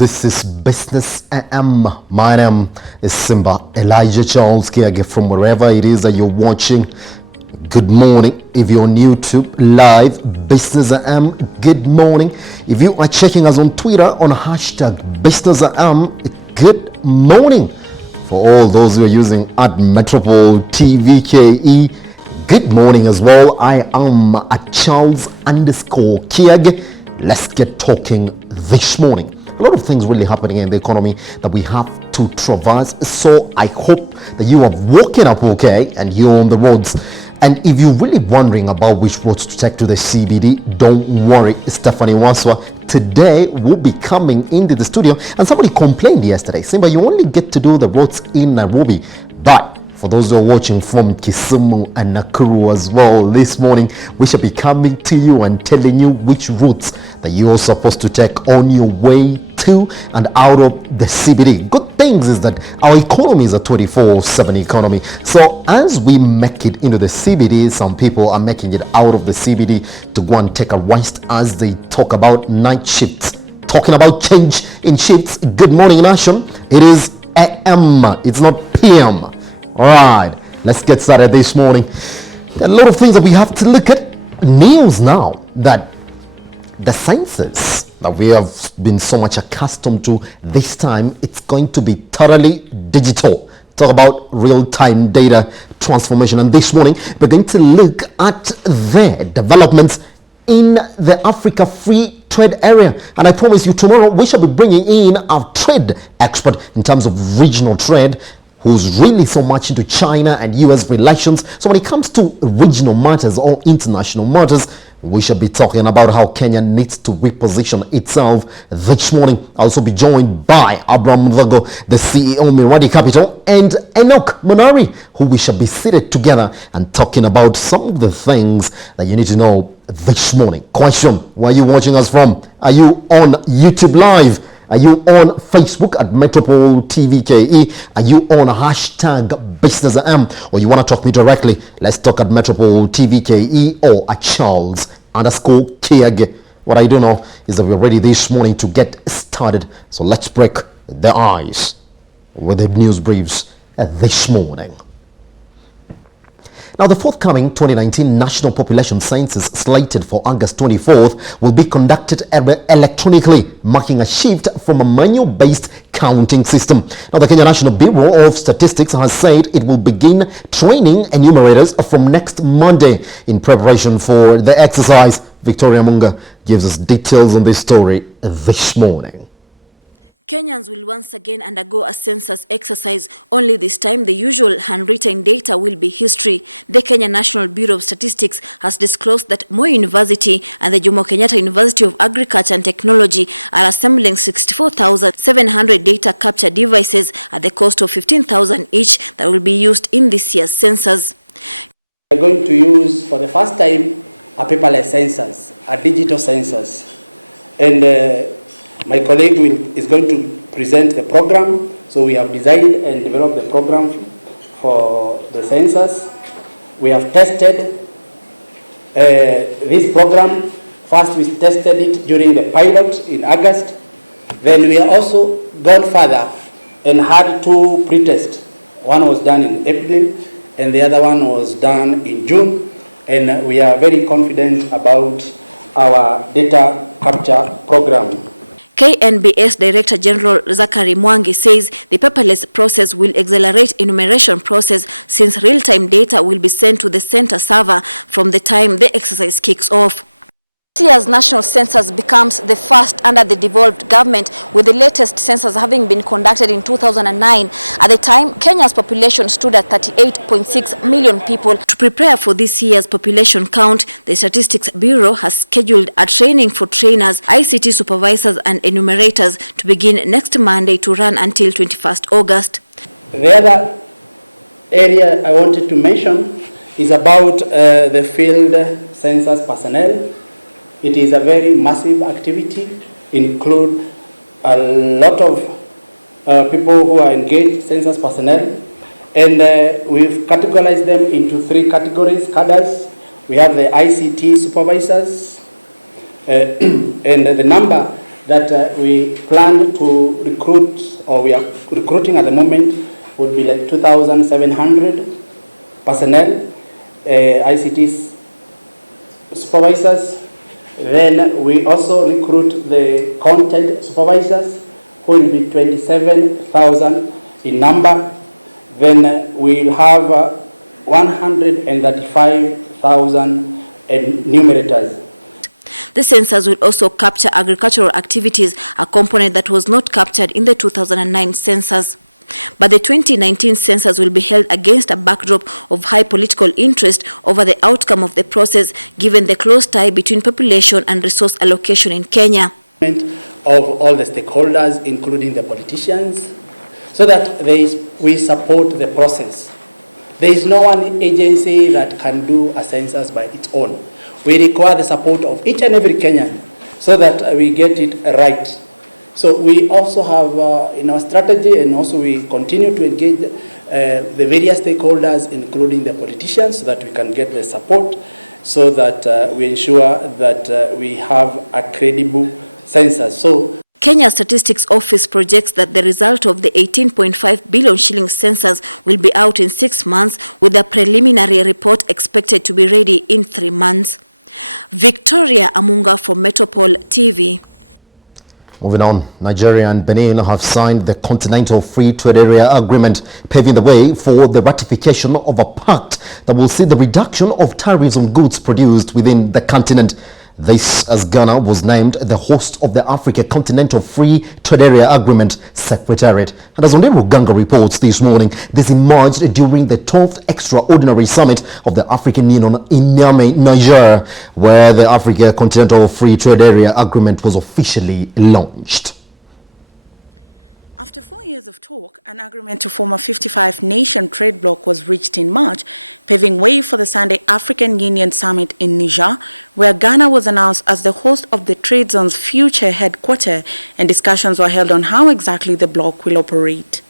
This is Business AM. My name is Simba Elijah Charles Kiage from wherever it is that you're watching. Good morning. If you're on YouTube live, Business AM, good morning. If you are checking us on Twitter on hashtag Business AM, good morning. For all those who are using at Metropole TVKE, good morning as well. I am at Charles_Kiage. Let's get talking this morning. A lot of things really happening in the economy that we have to traverse. So I hope that you have woken up okay and you're on the roads. And if you're really wondering about which roads to take to the CBD, don't worry. Stephanie Waswa today will be coming into the studio. And somebody complained yesterday saying, but you only get to do the roads in Nairobi. But for those who are watching from Kisumu and Nakuru as well, this morning we shall be coming to you and telling you which routes that you're supposed to take on your way to and out of the CBD. Good things is that our economy is a 24/7 economy. So as we make it into the CBD, some people are making it out of the CBD to go and take a rest as they talk about night shifts. Talking about change in shifts, good morning nation. It is AM, it's not PM. All right, let's get started this morning. There are a lot of things that we have to look at. News now that the census that we have been so much accustomed to this time, it's going to be totally digital. Talk about real-time data transformation. And this morning, we're going to look at the developments in the Africa Free Trade Area. And I promise you tomorrow, we shall be bringing in our trade expert in terms of regional trade, who's really so much into China and US relations. So when it comes to regional matters or international matters, we shall be talking about how Kenya needs to reposition itself this morning. I'll also be joined by Abraham Mudhogo, the CEO Miradi Capital, and Enoch Monari, who we shall be seated together and talking about some of the things that you need to know this morning. Question, where are you watching us from? Are you on YouTube Live? Are you on Facebook at Metropole TVKE? Are you on hashtag Business AM? Or you want to talk to me directly? Let's talk at Metropole TVKE or at Charles_Kiage. What I do know is that we're ready this morning to get started. So let's break the ice with the news briefs this morning. Now, the forthcoming 2019 National Population Census, slated for August 24th, will be conducted electronically, marking a shift from a manual-based counting system. Now, the Kenya National Bureau of Statistics has said it will begin training enumerators from next Monday in preparation for the exercise. Victoria Munga gives us details on this story this morning. Kenyans will once again undergo a census exercise, only this time the usual handwritten data will be history. The Kenya National Bureau of Statistics has disclosed that Moi University and the Jomo Kenyatta University of Agriculture and Technology are assembling 64,700 data capture devices at the cost of 15,000 each that will be used in this year's census. We are going to use for the first time a paperless census, a digital census. And my colleague is going to present the program. So we have designed and developed the program for the census. We have tested this program. First, we tested it during the pilot in August. Then we also gone further and had two pre-tests. One was done in April and the other one was done in June. And we are very confident about our data capture program. KNBS Director General Zachary Mwangi says the paperless process will accelerate enumeration process since real-time data will be sent to the center server from the time the exercise kicks off. This year's national census becomes the first under the devolved government, with the latest census having been conducted in 2009. At the time, Kenya's population stood at 38.6 million people. To prepare for this year's population count, the Statistics Bureau has scheduled a training for trainers, ICT supervisors and enumerators to begin next Monday to run until 21st August. The other area I wanted to mention is about the field census personnel. It is a very massive activity, include a lot of people who are engaged, census personnel, and we've categorized them into three categories, cadres. We have the ICT supervisors, and the number that we plan to recruit, or we are recruiting at the moment, would be like 2,700 personnel, ICT supervisors. Then we also recruit the content supervisors, who will be 27,000 in number. Then we'll have 135,000 enumerators. The census will also capture agricultural activities, a component that was not captured in the 2009 census. But the 2019 census will be held against a backdrop of high political interest over the outcome of the process, given the close tie between population and resource allocation in Kenya. Of all the stakeholders, including the politicians, so that we support the process. There is no one agency that can do a census by its own. We require the support of each and every Kenyan so that we get it right. So we also have in our strategy, and also we continue to engage the various stakeholders, including the politicians, so that we can get the support, so that we ensure that we have a credible census. So Kenya Statistics Office projects that the result of the 18.5 billion shilling census will be out in 6 months, with a preliminary report expected to be ready in 3 months. Victoria Amunga for Metropole TV. Moving on, Nigeria and Benin have signed the Continental Free Trade Area Agreement, paving the way for the ratification of a pact that will see the reduction of tariffs on goods produced within the continent. This as Ghana was named the host of the Africa Continental Free Trade Area Agreement Secretariat. And as Ondero Ganga reports this morning, this emerged during the 12th Extraordinary Summit of the African Union in Niamey, Niger, where the Africa Continental Free Trade Area Agreement was officially launched. After 4 years of talk, an agreement to form a 55-nation trade bloc was reached in March, paving way for the Sunday African Union Summit in Niger, where Ghana was announced as the host of the trade zone's future headquarters, and discussions were held on how exactly the bloc will operate.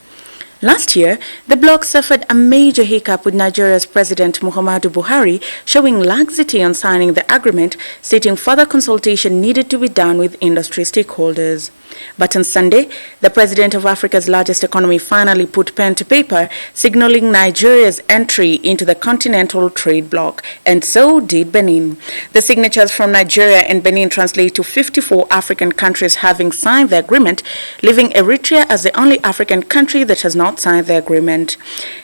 Last year, the bloc suffered a major hiccup, with Nigeria's President Muhammadu Buhari showing laxity on signing the agreement, stating further consultation needed to be done with industry stakeholders. But on Sunday, the president of Africa's largest economy finally put pen to paper, signaling Nigeria's entry into the continental trade bloc, and so did Benin. The signatures from Nigeria and Benin translate to 54 African countries having signed the agreement, leaving Eritrea as the only African country that has not signed the agreement.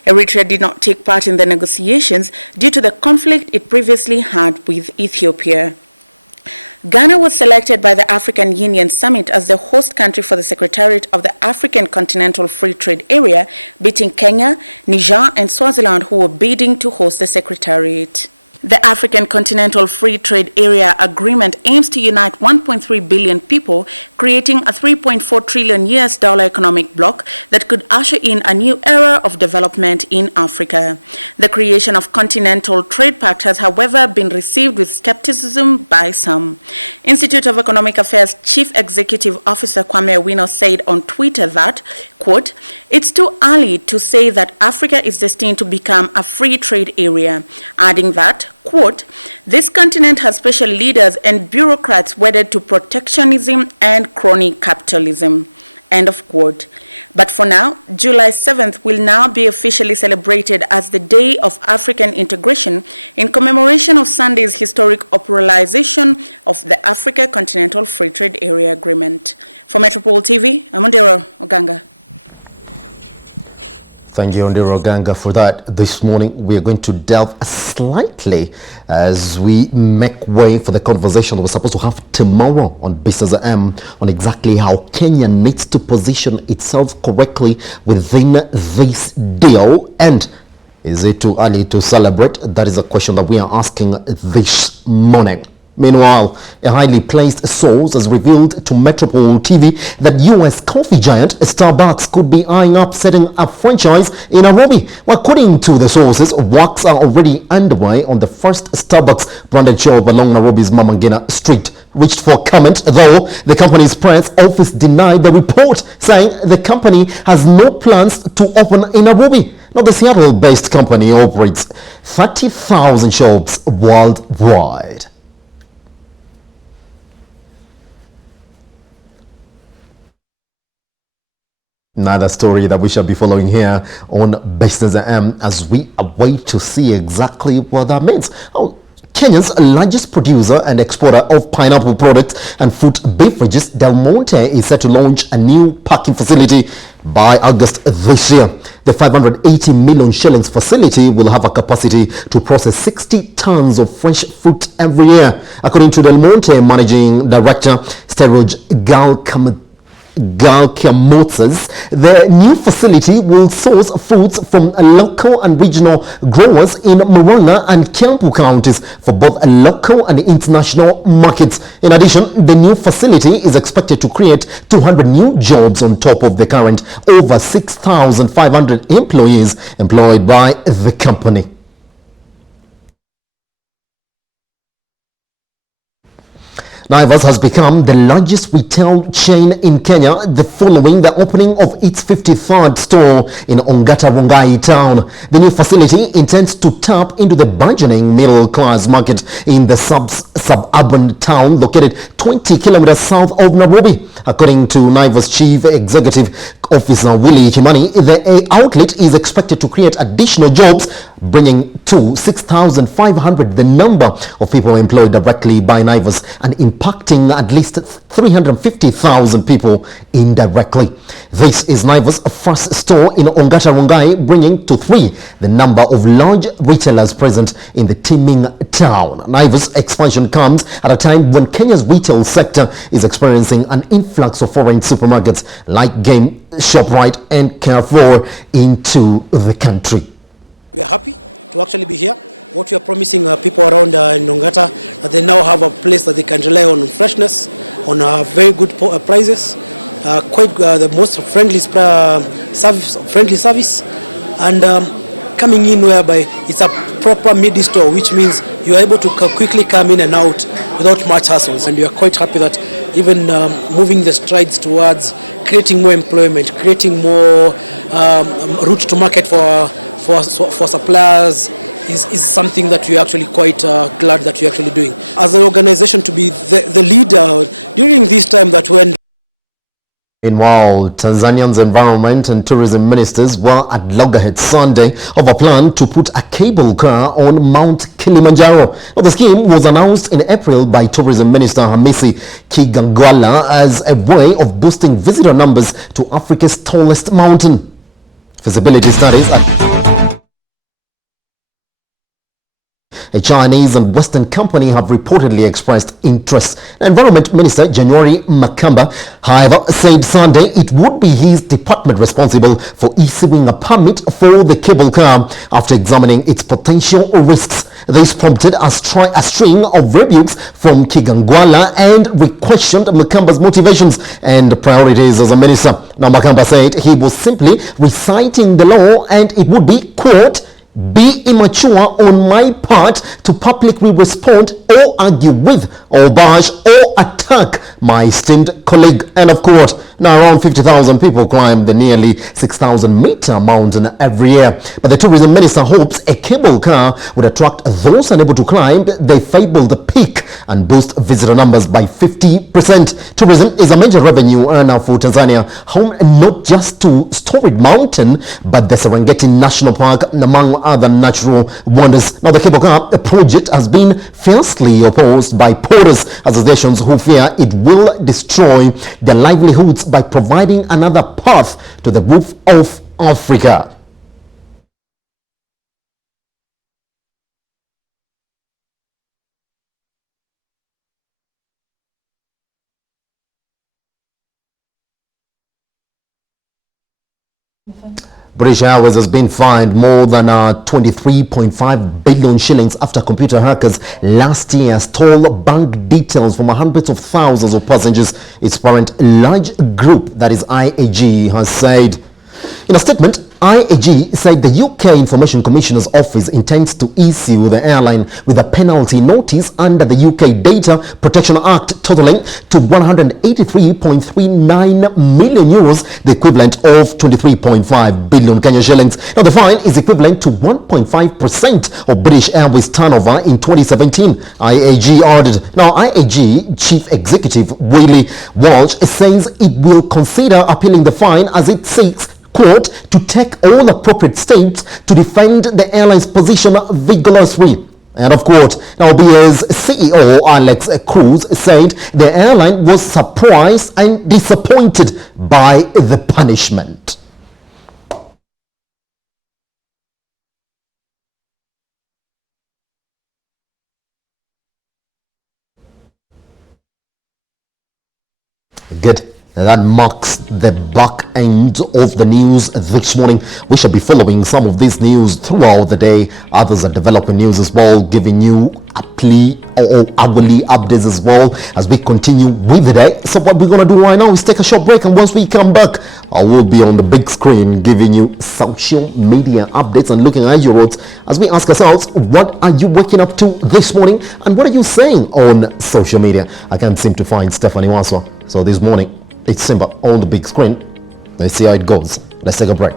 Eritrea did not take part in the negotiations due to the conflict it previously had with Ethiopia. Ghana was selected by the African Union Summit as the host country for the Secretariat of the African Continental Free Trade Area, beating Kenya, Niger, and Swaziland, who were bidding to host the Secretariat. The African Continental Free Trade Area Agreement aims to unite 1.3 billion people, creating a $3.4 trillion economic bloc that could usher in a new era of development in Africa. The creation of Continental Trade Pact has, however, been received with skepticism by some. Institute of Economic Affairs Chief Executive Officer Kwame Owino said on Twitter that, quote, "It's too early to say that Africa is destined to become a free trade area," adding that, quote, "This continent has special leaders and bureaucrats wedded to protectionism and crony capitalism," end of quote. But for now, July 7th will now be officially celebrated as the Day of African Integration in commemoration of Sunday's historic operationalization of the Africa Continental Free Trade Area Agreement. For Metropole TV, I'm Ondero Oganga. Thank you, Ondero Oganga, for that. This morning, we are going to delve slightly as we make way for the conversation we're supposed to have tomorrow on Business AM on exactly how Kenya needs to position itself correctly within this deal. And is it too early to celebrate? That is a question that we are asking this morning. Meanwhile, a highly placed source has revealed to Metropole TV that U.S. coffee giant Starbucks could be eyeing up setting a franchise in Nairobi. Well, according to the sources, works are already underway on the first Starbucks branded shop along Nairobi's Mama Ngina Street. Reached for comment, though the company's press office denied the report, saying the company has no plans to open in Nairobi. Now, the Seattle-based company operates 30,000 shops worldwide. Another story that we shall be following here on Business AM as we await to see exactly what that means. Kenya's largest producer and exporter of pineapple products and fruit beverages, Del Monte, is set to launch a new packing facility by August this year. The 580 million shillings facility will have a capacity to process 60 tons of fresh fruit every year. According to Del Monte Managing Director Steroj Galkiamotzes, the new facility will source foods from local and regional growers in Murang'a and Kiambu counties for both local and international markets. In addition, the new facility is expected to create 200 new jobs on top of the current over 6,500 employees employed by the company. Naivas has become the largest retail chain in Kenya following the opening of its 53rd store in Ongata Rongai town. The new facility intends to tap into the burgeoning middle-class market in the suburban town located 20 kilometers south of Nairobi. According to Naivas Chief Executive Officer Willie Kimani, the outlet is expected to create additional jobs, bringing to 6,500 the number of people employed directly by Naivas and impacting at least 350,000 people indirectly. This is Naivas' first store in Ongata Rongai, bringing to 3 the number of large retailers present in the teeming town. Naivas' expansion comes at a time when Kenya's retail sector is experiencing an influx of foreign supermarkets like Game, ShopRite and Carrefour into the country. We are happy to actually be here. What we are promising people around in Ongata, that they now have a place that they can rely on freshness, on very good prices, quite the most friendly service, and coming in whereby it's a proper midi store, which means you are able to quickly come in and out without much hassles. And we are quite happy that even moving the strides towards creating more employment, creating more route to market for suppliers is something that we're actually quite glad that we're actually doing. As an organization, to be the leader during this time that when. Meanwhile, Tanzania's environment and tourism ministers were at loggerheads Sunday of a plan to put a cable car on Mount Kilimanjaro. Now, the scheme was announced in April by Tourism Minister Hamisi Kigangwala as a way of boosting visitor numbers to Africa's tallest mountain. Feasibility studies a Chinese and Western company have reportedly expressed interest. Environment Minister January Makamba, however, said Sunday it would be his department responsible for issuing a permit for the cable car after examining its potential risks. This prompted a string of rebukes from Kigangwala and re-questioned Makamba's motivations and priorities as a minister. Now, Makamba said he was simply reciting the law and it would be, quote, be immature on my part to publicly respond or argue with or bash or attack my esteemed colleague. End of quote. Now, around 50,000 people climb the nearly 6,000-meter mountain every year. But the tourism minister hopes a cable car would attract those unable to climb the fabled peak and boost visitor numbers by 50%. Tourism is a major revenue earner for Tanzania, home not just to storied mountain, but the Serengeti National Park, among other natural wonders. Now, the cable car project has been fiercely opposed by porters associations who fear it will destroy their livelihoods by providing another path to the roof of Africa. British Airways has been fined more than 23.5 billion shillings after computer hackers last year stole bank details from hundreds of thousands of passengers. Its parent large group, that is IAG, has said. In a statement, IAG said the UK Information Commissioner's Office intends to issue the airline with a penalty notice under the UK Data Protection Act totaling to 183.39 million euros, the equivalent of 23.5 billion Kenya shillings. Now, the fine is equivalent to 1.5% of British Airways turnover in 2017, IAG added. Now, IAG Chief Executive Willie Walsh says it will consider appealing the fine as it seeks, quote, to take all appropriate steps to defend the airline's position vigorously. And of course, now BA's CEO Alex Cruz said the airline was surprised and disappointed by the punishment. Good. That marks the back end of the news this morning. We shall be following some of this news throughout the day. Others are developing news as well, giving you hourly updates as well as we continue with the day. So what we're going to do right now is take a short break, and once we come back, I will be on the big screen giving you social media updates and looking at your roads as we ask ourselves, what are you waking up to this morning and what are you saying on social media? I can't seem to find Stephanie Waswa. So this morning, it's Simba on the big screen. Let's see how it goes. Let's take a break.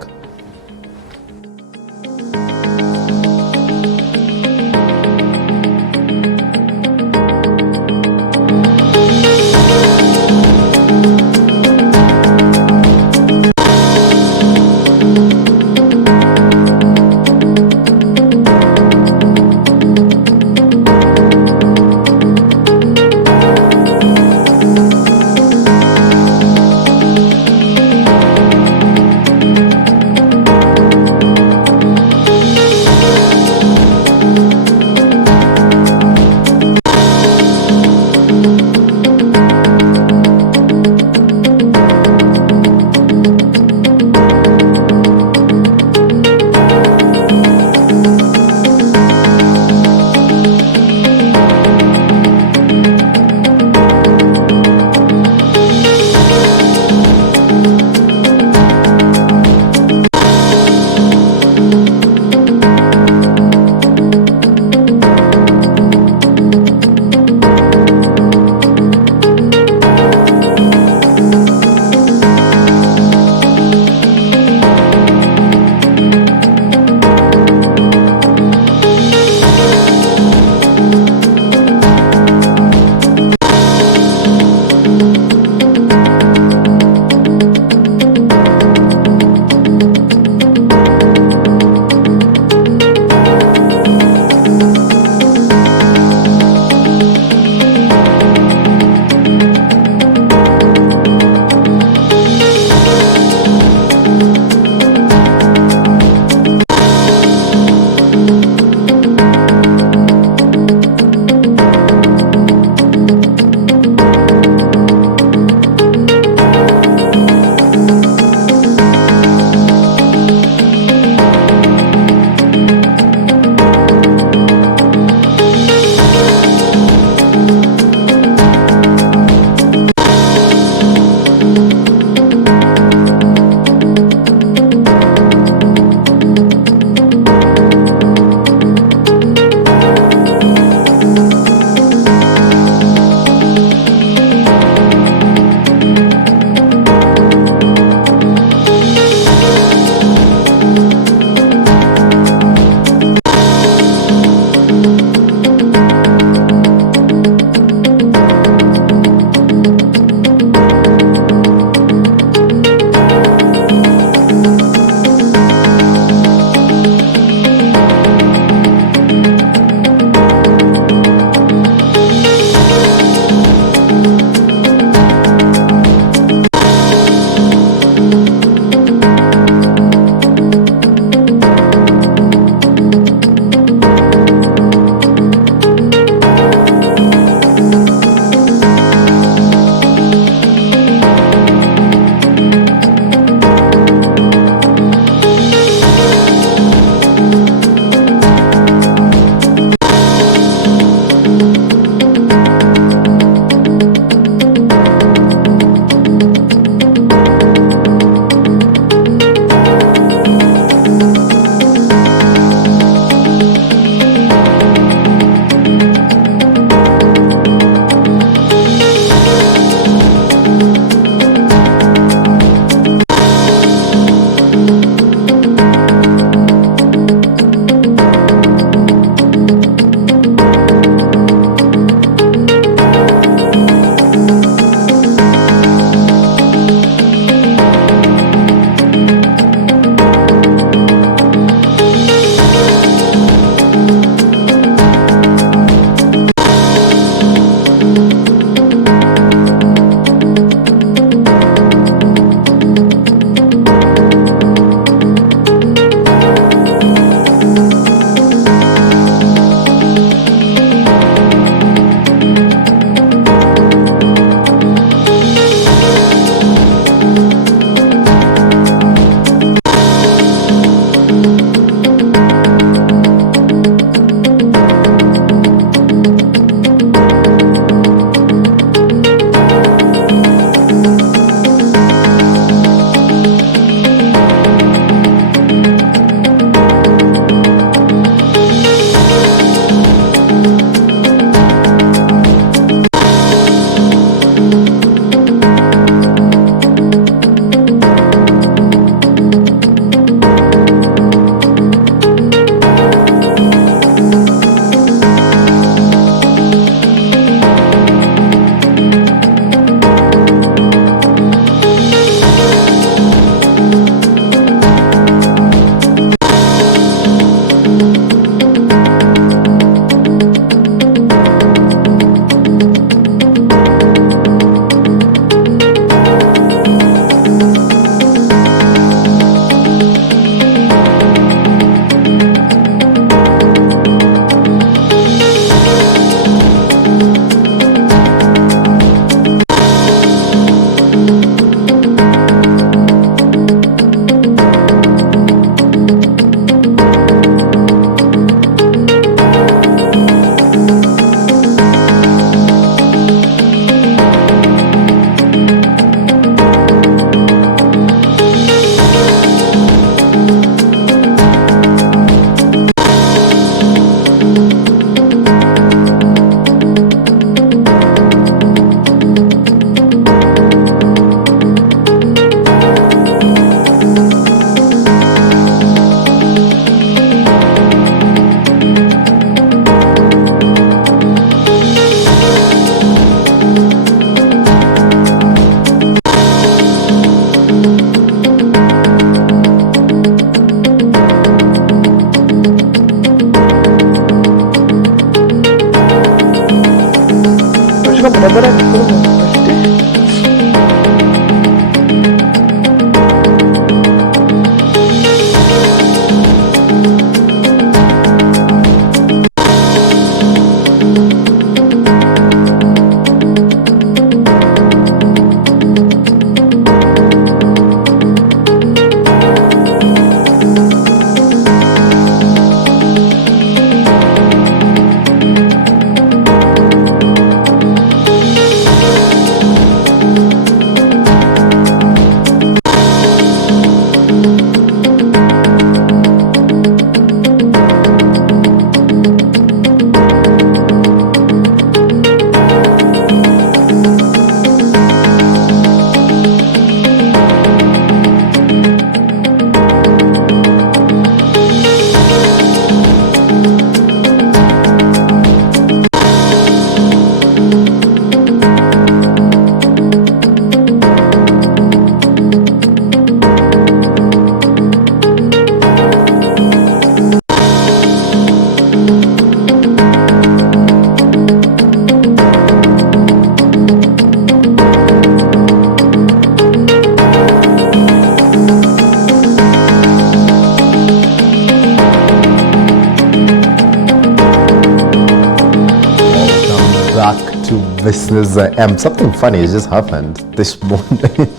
business. Something funny has just happened this morning.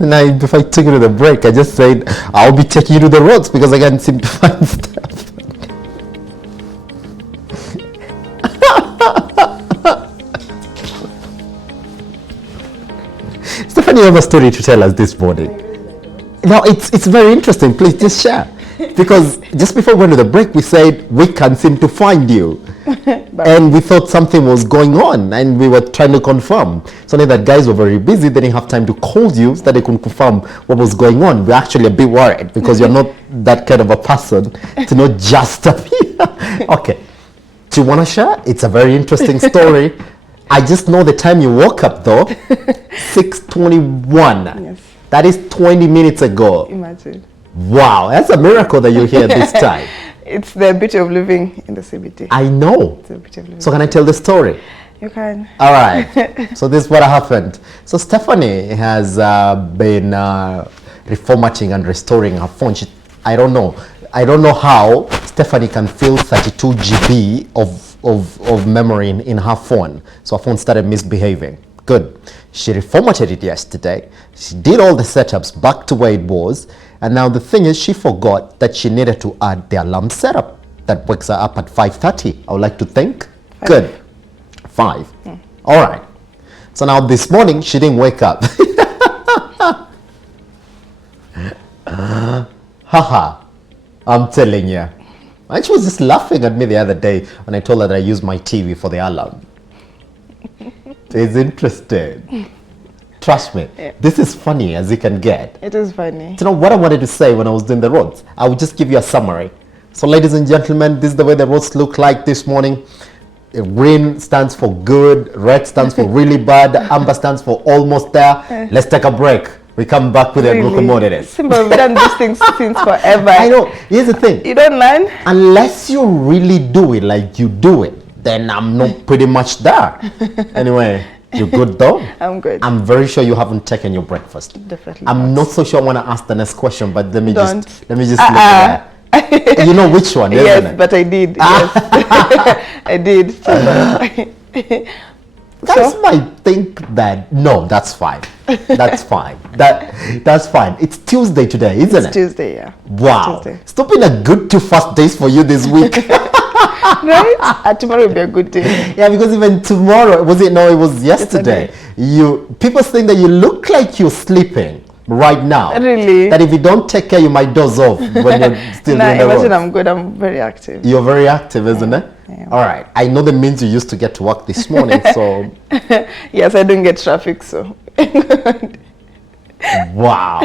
And before I took you to the break, I just said I'll be taking you to the roads because I can't seem to find stuff. Stephanie, you have a story to tell us this morning. Now, it's very interesting. Please just share. Because just before we went to the break, we said we can't seem to find you. And we thought something was going on and we were trying to confirm. So only that guys were very busy, they didn't have time to call you so that they could confirm what was going on. We're actually a bit worried because you're not that kind of a person to know just Okay. Do you want to share? It's a very interesting story. I just know the time you woke up though. 6:21. Yes. That is 20 minutes ago. Imagine. Wow, that's a miracle that you're here this time. It's the beauty of living in the CBD. I know. It's the beauty of living. So can I tell the story? You can. All right. So this is what happened. So Stephanie has been reformatting and restoring her phone. I don't know how Stephanie can fill 32 GB of memory in her phone. So her phone started misbehaving. Good. She reformatted it yesterday. She did all the setups back to where it was. And now the thing is, she forgot that she needed to add the alarm setup that wakes her up at 5:30. I would like to think. 5. Good. 5. All right. So now this morning, she didn't wake up. Haha. I'm telling you. And she was just laughing at me the other day when I told her that I use my TV for the alarm. It's interesting. Trust me, Yeah. This is funny as you can get. It is funny. You know what I wanted to say when I was doing the roads? I would just give you a summary. So ladies and gentlemen, this is the way the roads look like this morning. Green stands for good, red stands for really bad, amber stands for almost there. Let's take a break. We come back with the locomotives. Simple, we've done these things since forever. I know. Here's the thing. You don't learn? Unless you really do it like you do it, then I'm not pretty much there. Anyway, you're good though? I'm good. I'm very sure you haven't taken your breakfast. Definitely I'm not. not so sure I want to ask the next question, but let me Don't. just look at that. You know which one, isn't Yes, it? but I did. Yes. I did. Guys So? might think that no, that's fine. That's fine. That's fine. It's Tuesday today, isn't It's it? Tuesday, yeah. Wow. Tuesday. It's not been a good 2 fast days for you this week. Right? Tomorrow will be a good day. Yeah, because even tomorrow, was it? No, it was yesterday. People think that you look like you're sleeping right now. Really? That if you don't take care, you might doze off when you're still Nah, in the imagine road. I'm good. I'm very active. You're very active, isn't it? I am. All right. I know the means you used to get to work this morning, so Yes, I don't get traffic, so wow.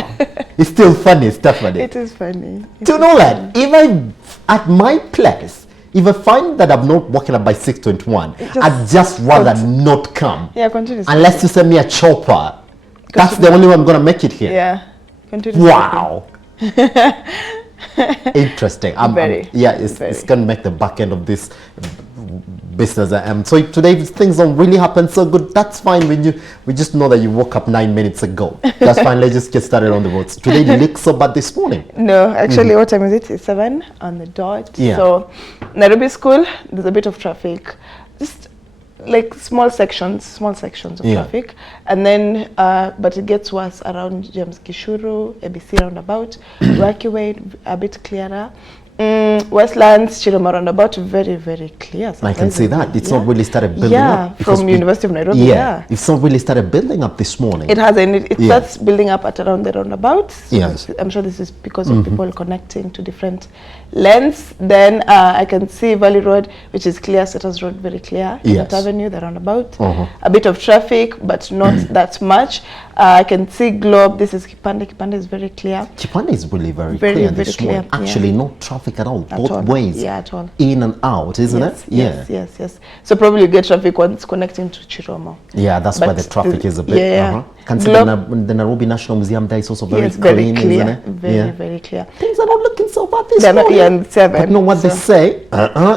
It's still funny, Stephanie. it is funny. To know that, if at my place, if I find that I'm not waking up by 6:21, I'd just rather not come. Yeah, continue. Unless you send me a chopper. That's the only way I'm going to make it here. Yeah. Continue. Wow. Interesting. Very, It's very. going to make the back end of this business. So today things don't really happen so good. That's fine. We just know that you woke up 9 minutes ago. That's fine. Let's just get started on the roads. Today you look so bad this morning. No, actually, what time is it? It's 7 on the dot. Yeah. So, Nairobi School, there's a bit of traffic. Just like small sections of Yeah. traffic. And then, but it gets worse around James Gishuru, ABC roundabout, Wacky Way, a bit clearer. Westlands, Chiroma roundabout, very, very clear. I can see that. It's Yeah. not really started building Yeah, up. because from we- University of Nairobi, yeah. It's not really started building up this morning. It has, and it Yeah. starts building up at around the roundabout. So Yes. I'm sure this is because of people connecting to different lanes. Then I can see Valley Road, which is clear, Setters Road, very clear. Yes. Kenyatta Avenue, the roundabout. Uh-huh. A bit of traffic, but not that much. I can see Globe, this is Kipande. Kipande is very clear. Chipande is really very, Very, clear very this clear, morning. Actually, yeah. no traffic at all. At Both all. ways. Yeah, at all. In and out, isn't Yes, it? yes. So probably you get traffic once connecting to Chiromo. Yeah, that's why But the traffic the- is a bit. yeah. Can see the Nairobi National Museum there is also very Yes, clean, very isn't clear. it? Very, Yeah. very clear. Things are not looking so bad this They're not- morning. yeah, and 7, But know what they so- say?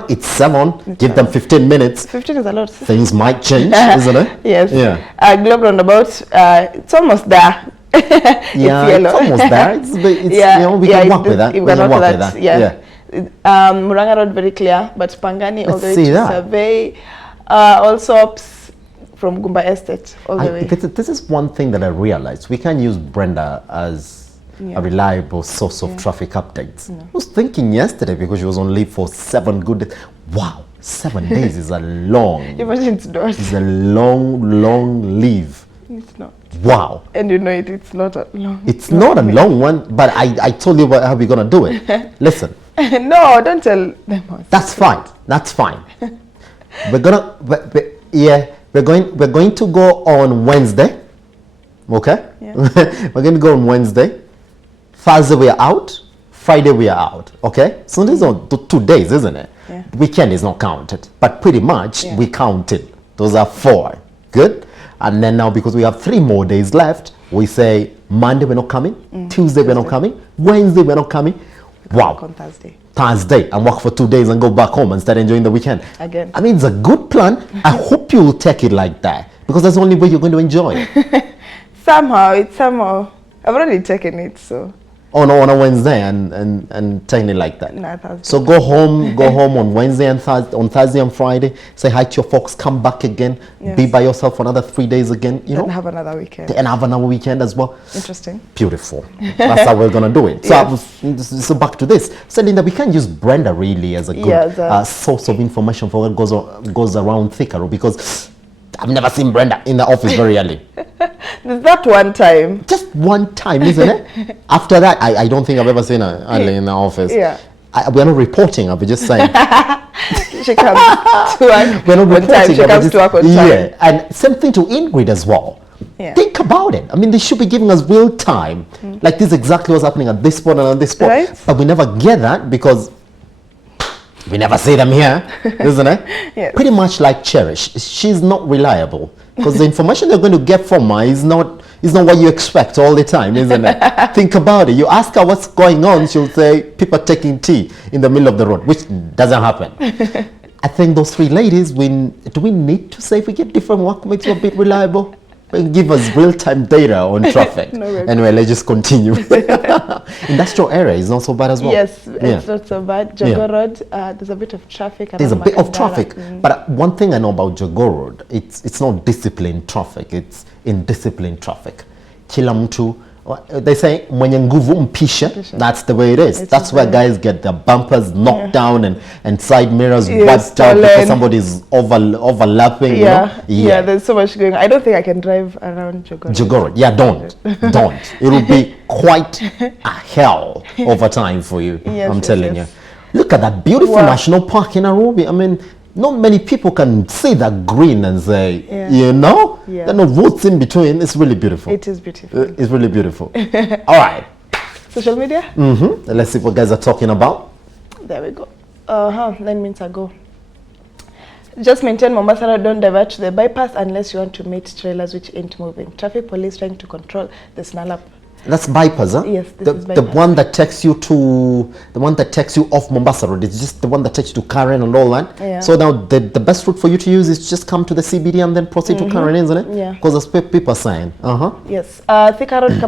It's 7. Give them 15 minutes. 15 is a lot. Things might change, isn't it? Yes. Yeah. Globe roundabout, it's almost there. Yeah, it's yellow. it's almost there. It's, Yeah, you know, we yeah, can it work with does- that. you We can can work work with with that, that. yeah. Muranga Road very clear, but Pangani all Let's the way see to that. Survey, also from Gumba Estate all the way. This is one thing that I realized. We can't use Brenda as a reliable source of traffic updates. I was thinking yesterday because she was on leave for 7 good days. Wow, 7 days is a long. Imagine it's not. It's a long leave. It's not. Wow. And you know it, it's not a long. It's not a long one, but I told you how we're gonna do it. Listen. No, don't tell them. That's fine. That's fine. We're going to go on Wednesday. Okay? Yeah. We're going to go on Wednesday. Thursday we are out. Friday we are out. Okay? So these are 2 days, isn't it? Yeah. Weekend is not counted, but pretty much we counted. Those are 4. Good? And then now because we have 3 more days left, we say Monday we're not coming, Tuesday we're not coming, Wednesday we're not coming. Wow. On Thursday and work for 2 days and go back home and start enjoying the weekend. Again. I mean, it's a good plan. I hope you will take it like that because that's the only way you're going to enjoy it. Somehow. I've already taken it, so. On a Wednesday and taking it like that. Nah, Thursday. So go home on Wednesday and Thursday and Friday. Say hi to your folks. Come back again. Yes. Be by yourself for another 3 days again. You Then know. have another weekend. And have another weekend as well. Interesting. Beautiful. That's how we're gonna do it. So, Yes. so back to this. So Linda, we can't use Brenda really as a good source of information for what goes around Thika Road because I've never seen Brenda in the office very early. There's that one time. Just one time, isn't it? After that, I don't think I've ever seen her early in the office. Yeah. We're not reporting. I'll be just saying. She comes to work We're not on reporting. time. She comes to work on time. Yeah, and same thing to Ingrid as well. Yeah. Think about it. I mean, they should be giving us real time. Like this is exactly what's happening at this spot and at this spot. Right. But we never get that because we never see them here, isn't it? Yes. Pretty much like Cherish. She's not reliable because the information they're going to get from her is not what you expect all the time, isn't it? Think about it. You ask her what's going on, she'll say people taking tea in the middle of the road, which doesn't happen. I think those 3 ladies, do we need to say if we get different work makes you a bit reliable? Give us real-time data on traffic. No, anyway, let's just continue. Industrial area is not so bad as well. Yes, it's not so bad. Jogoo Road, there's a bit of traffic. There's a bit of Makadara. traffic. But one thing I know about Jogoo Road, it's not disciplined traffic. It's indisciplined traffic. Kila mtu, they say, mwenye nguvu mpisha. That's the way it is. That's where guys get their bumpers knocked down and side mirrors wiped out because somebody's overlapping. Yeah, you know? there's so much going on. I don't think I can drive around Jogoo Road. Jogoo Road. Yeah, don't. It will be quite a hell over time for you. I'm telling you. Look at that beautiful national park in Nairobi. I mean, not many people can see that green and say, you know, there are no woods in between. It's really beautiful. It is beautiful. It's really beautiful. All right. Social media? Let's see what guys are talking about. There we go. 9 minutes ago. Just maintain Mombasa Road, don't divert to the bypass unless you want to meet trailers which ain't moving. Traffic police trying to control the snarl-up. That's bypass, huh? Yes, this is the bypass. one that takes you off Mombasa Road. It's just the one that takes you to Karen and all that. Yeah. So now the best route for you to use is just come to the CBD and then proceed to Karen, isn't it? Yeah. Because that's what people are saying. Yes. Thika Road,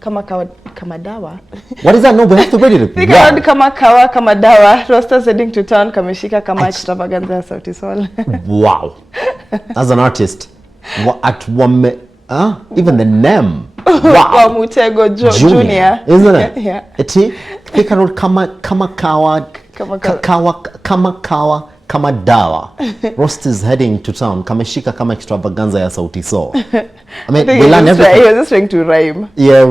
Kamadawa. What is that? No, we have to read it. Thika Road, Kamadawa. Rosters heading to town, Kameshika, Kama Extravaganza, Sauti Sol. Wow. As an artist. Even the name. Wow. Mutego Junior. Isn't it? Yeah. Thika Road, Kamadawa. Rosters heading to town. Kameshika Kama Extravaganza ya Sauti Sol. I mean, we learn everything. He was just trying to rhyme. Yeah,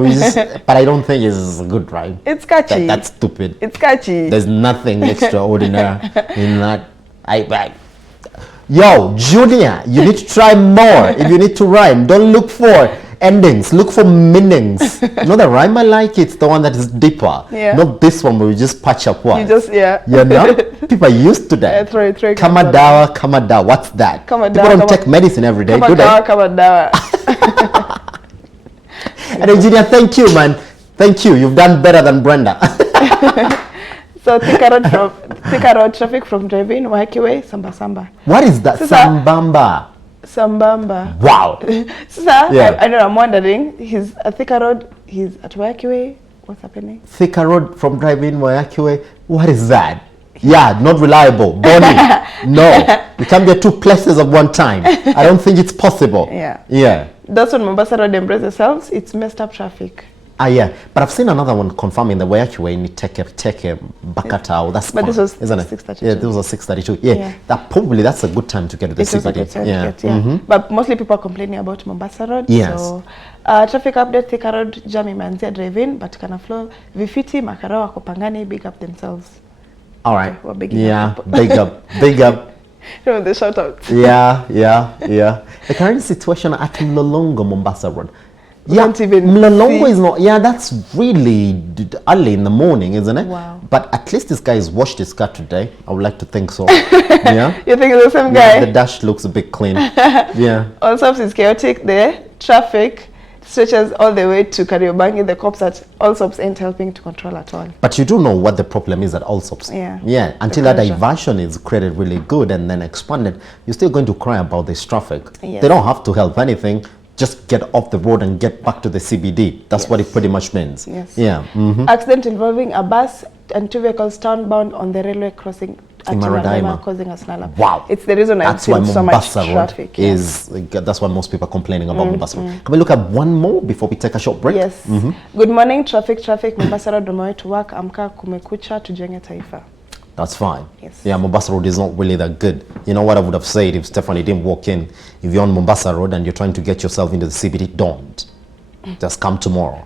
but I don't think it's a good rhyme. It's catchy. That's stupid. It's catchy. There's nothing extraordinary in that. Yo, Junior, you need to try more. If you need to rhyme, don't look for endings, look for meanings. Not the rhyme I like, it's the one that is deeper. Yeah. Not this one where we just patch up words. You just, You know? People are used to that. Throw Kamadawa, what's that? Kamadawa, People don't take medicine every day, do they? Kamadawa. And Engineer, thank you, man. Thank you. You've done better than Brenda. So Thika Road traffic from drive-in, Waiyaki Way, Samba. What is that? Sambamba. Wow. I know, I'm wondering, he's at Thika Road, he's at Waiyaki Way, what's happening? Thika Road from drive-in, Waiyaki Way. What is that? Yeah, not reliable. Bonnie, no. You can't be at two places at one time. I don't think it's possible. Yeah. Yeah. That's when Mombasa Road embrace themselves. It's messed up traffic. Yeah. But I've seen another one confirming the Wayakiwe in Teke, Bakatao. That's But this fine, was isn't it? 6:32. Yeah, this was 6:32. Yeah. Yeah. That's a good time to get to the It was a CBD. good time to Yeah. get, yeah. But mostly people are complaining about Mombasa Road. Yes. So, traffic update, Thika Road, jam imeanzia drive-in, but kana flow. Vifiti, Makarao, wako Pangani, big up themselves. All right. We're bigging Yeah. up. Big up. Big up. You know, the shout outs. Yeah. The current situation at Mlolongo, Mombasa Road. We Yeah, don't even Mlolongo see. is not. Yeah, that's really early in the morning, isn't it? Wow. But at least this guy has washed his car today. I would like to think so. Yeah. You think it's the same Yeah, guy? the dash looks a bit clean. Yeah. On Subs is chaotic. The traffic stretches all the way to Kariobangi. The cops at all Subs ain't helping to control at all. But you do know what the problem is at Allsops. Yeah. Yeah. Until The that closure. diversion is created really good and then expanded, you're still going to cry about this traffic. Yes. They don't have to help anything. Just get off the road and get back to the CBD. That's what it pretty much means. Yes. Yeah. Accident involving a bus and two vehicles townbound on the railway crossing at In Maradaima. Maradaima, causing a snarl. Wow. It's the reason I've That's why seen so much Mombasa Road traffic. Yeah. is. That's why most people are complaining about Mombasa Road. Can we look at one more before we take a short break? Yes. Good morning, traffic. Mombasa Road on my way to work. Amka kumekucha tujenge taifa. That's fine. Yes. Yeah, Mombasa Road is not really that good. You know what I would have said if Stephanie didn't walk in? If you're on Mombasa Road and you're trying to get yourself into the CBD, don't. Just come tomorrow.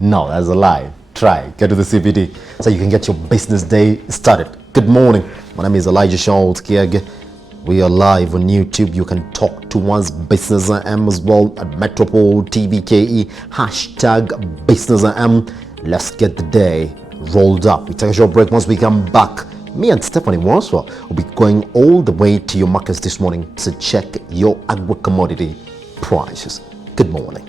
No, that's a lie. Try. Get to the CBD so you can get your business day started. Good morning. My name is Elijah Schultz. We are live on YouTube. You can talk to us, Business AM as well, at Metropole TVKE, hashtag Business AM. Let's get the day rolled up. We take a short break. Once we come back, me and Stephanie Warswa will be going all the way to your markets this morning to check your agri-commodity prices. Good morning.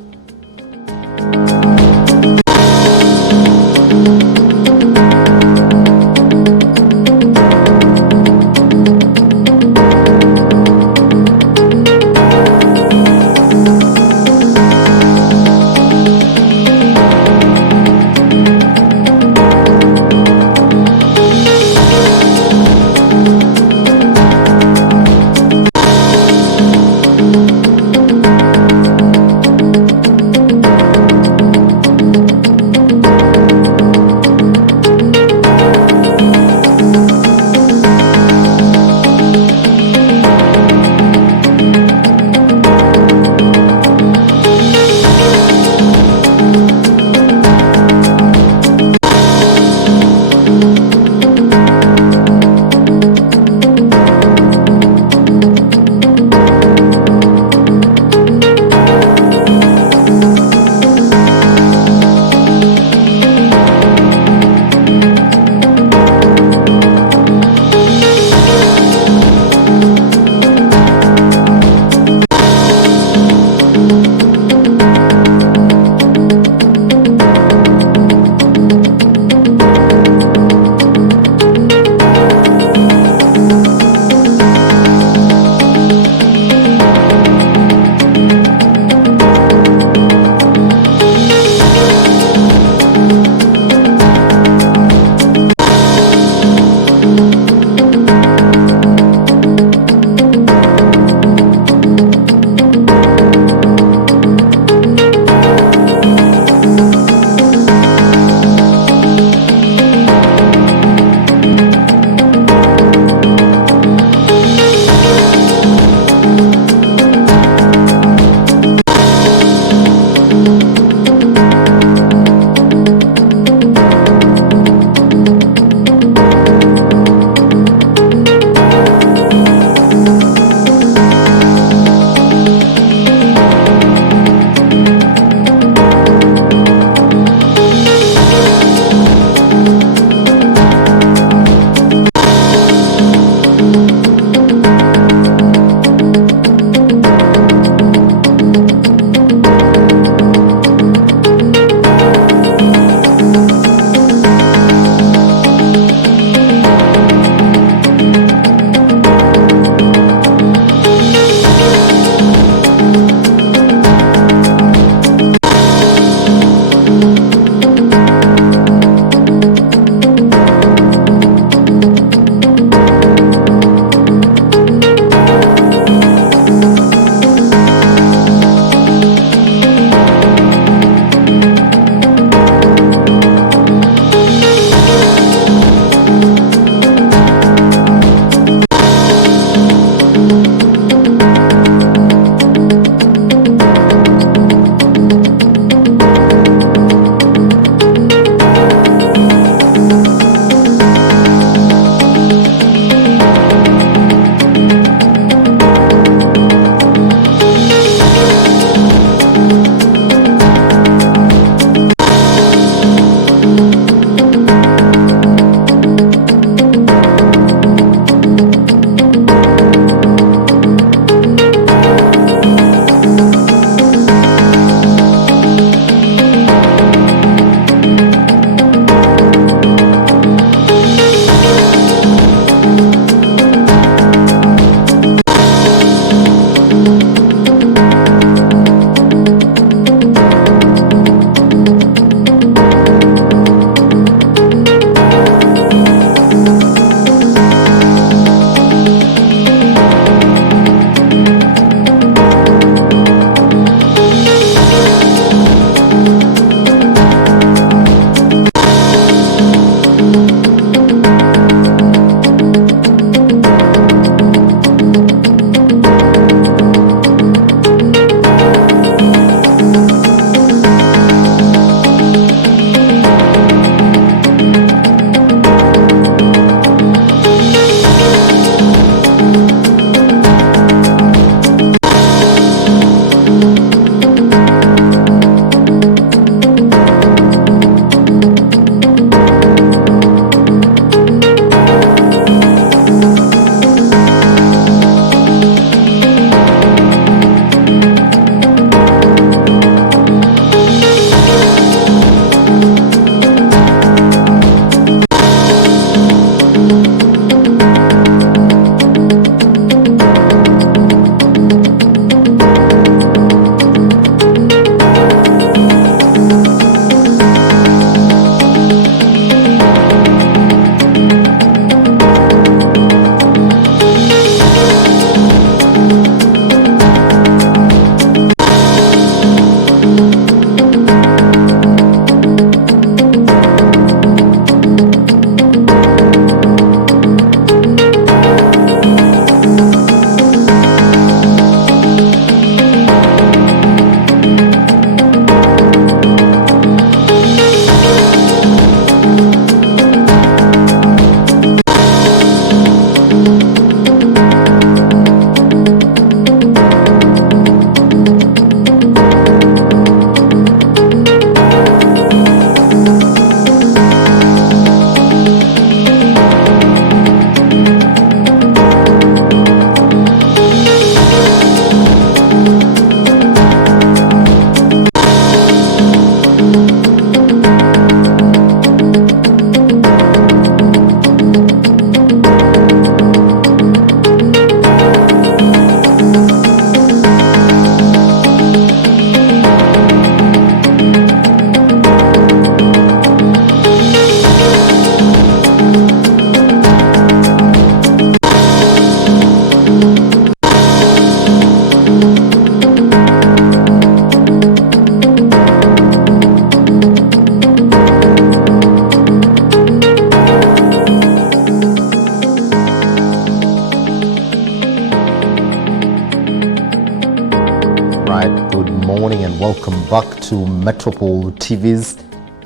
to Metropole TV's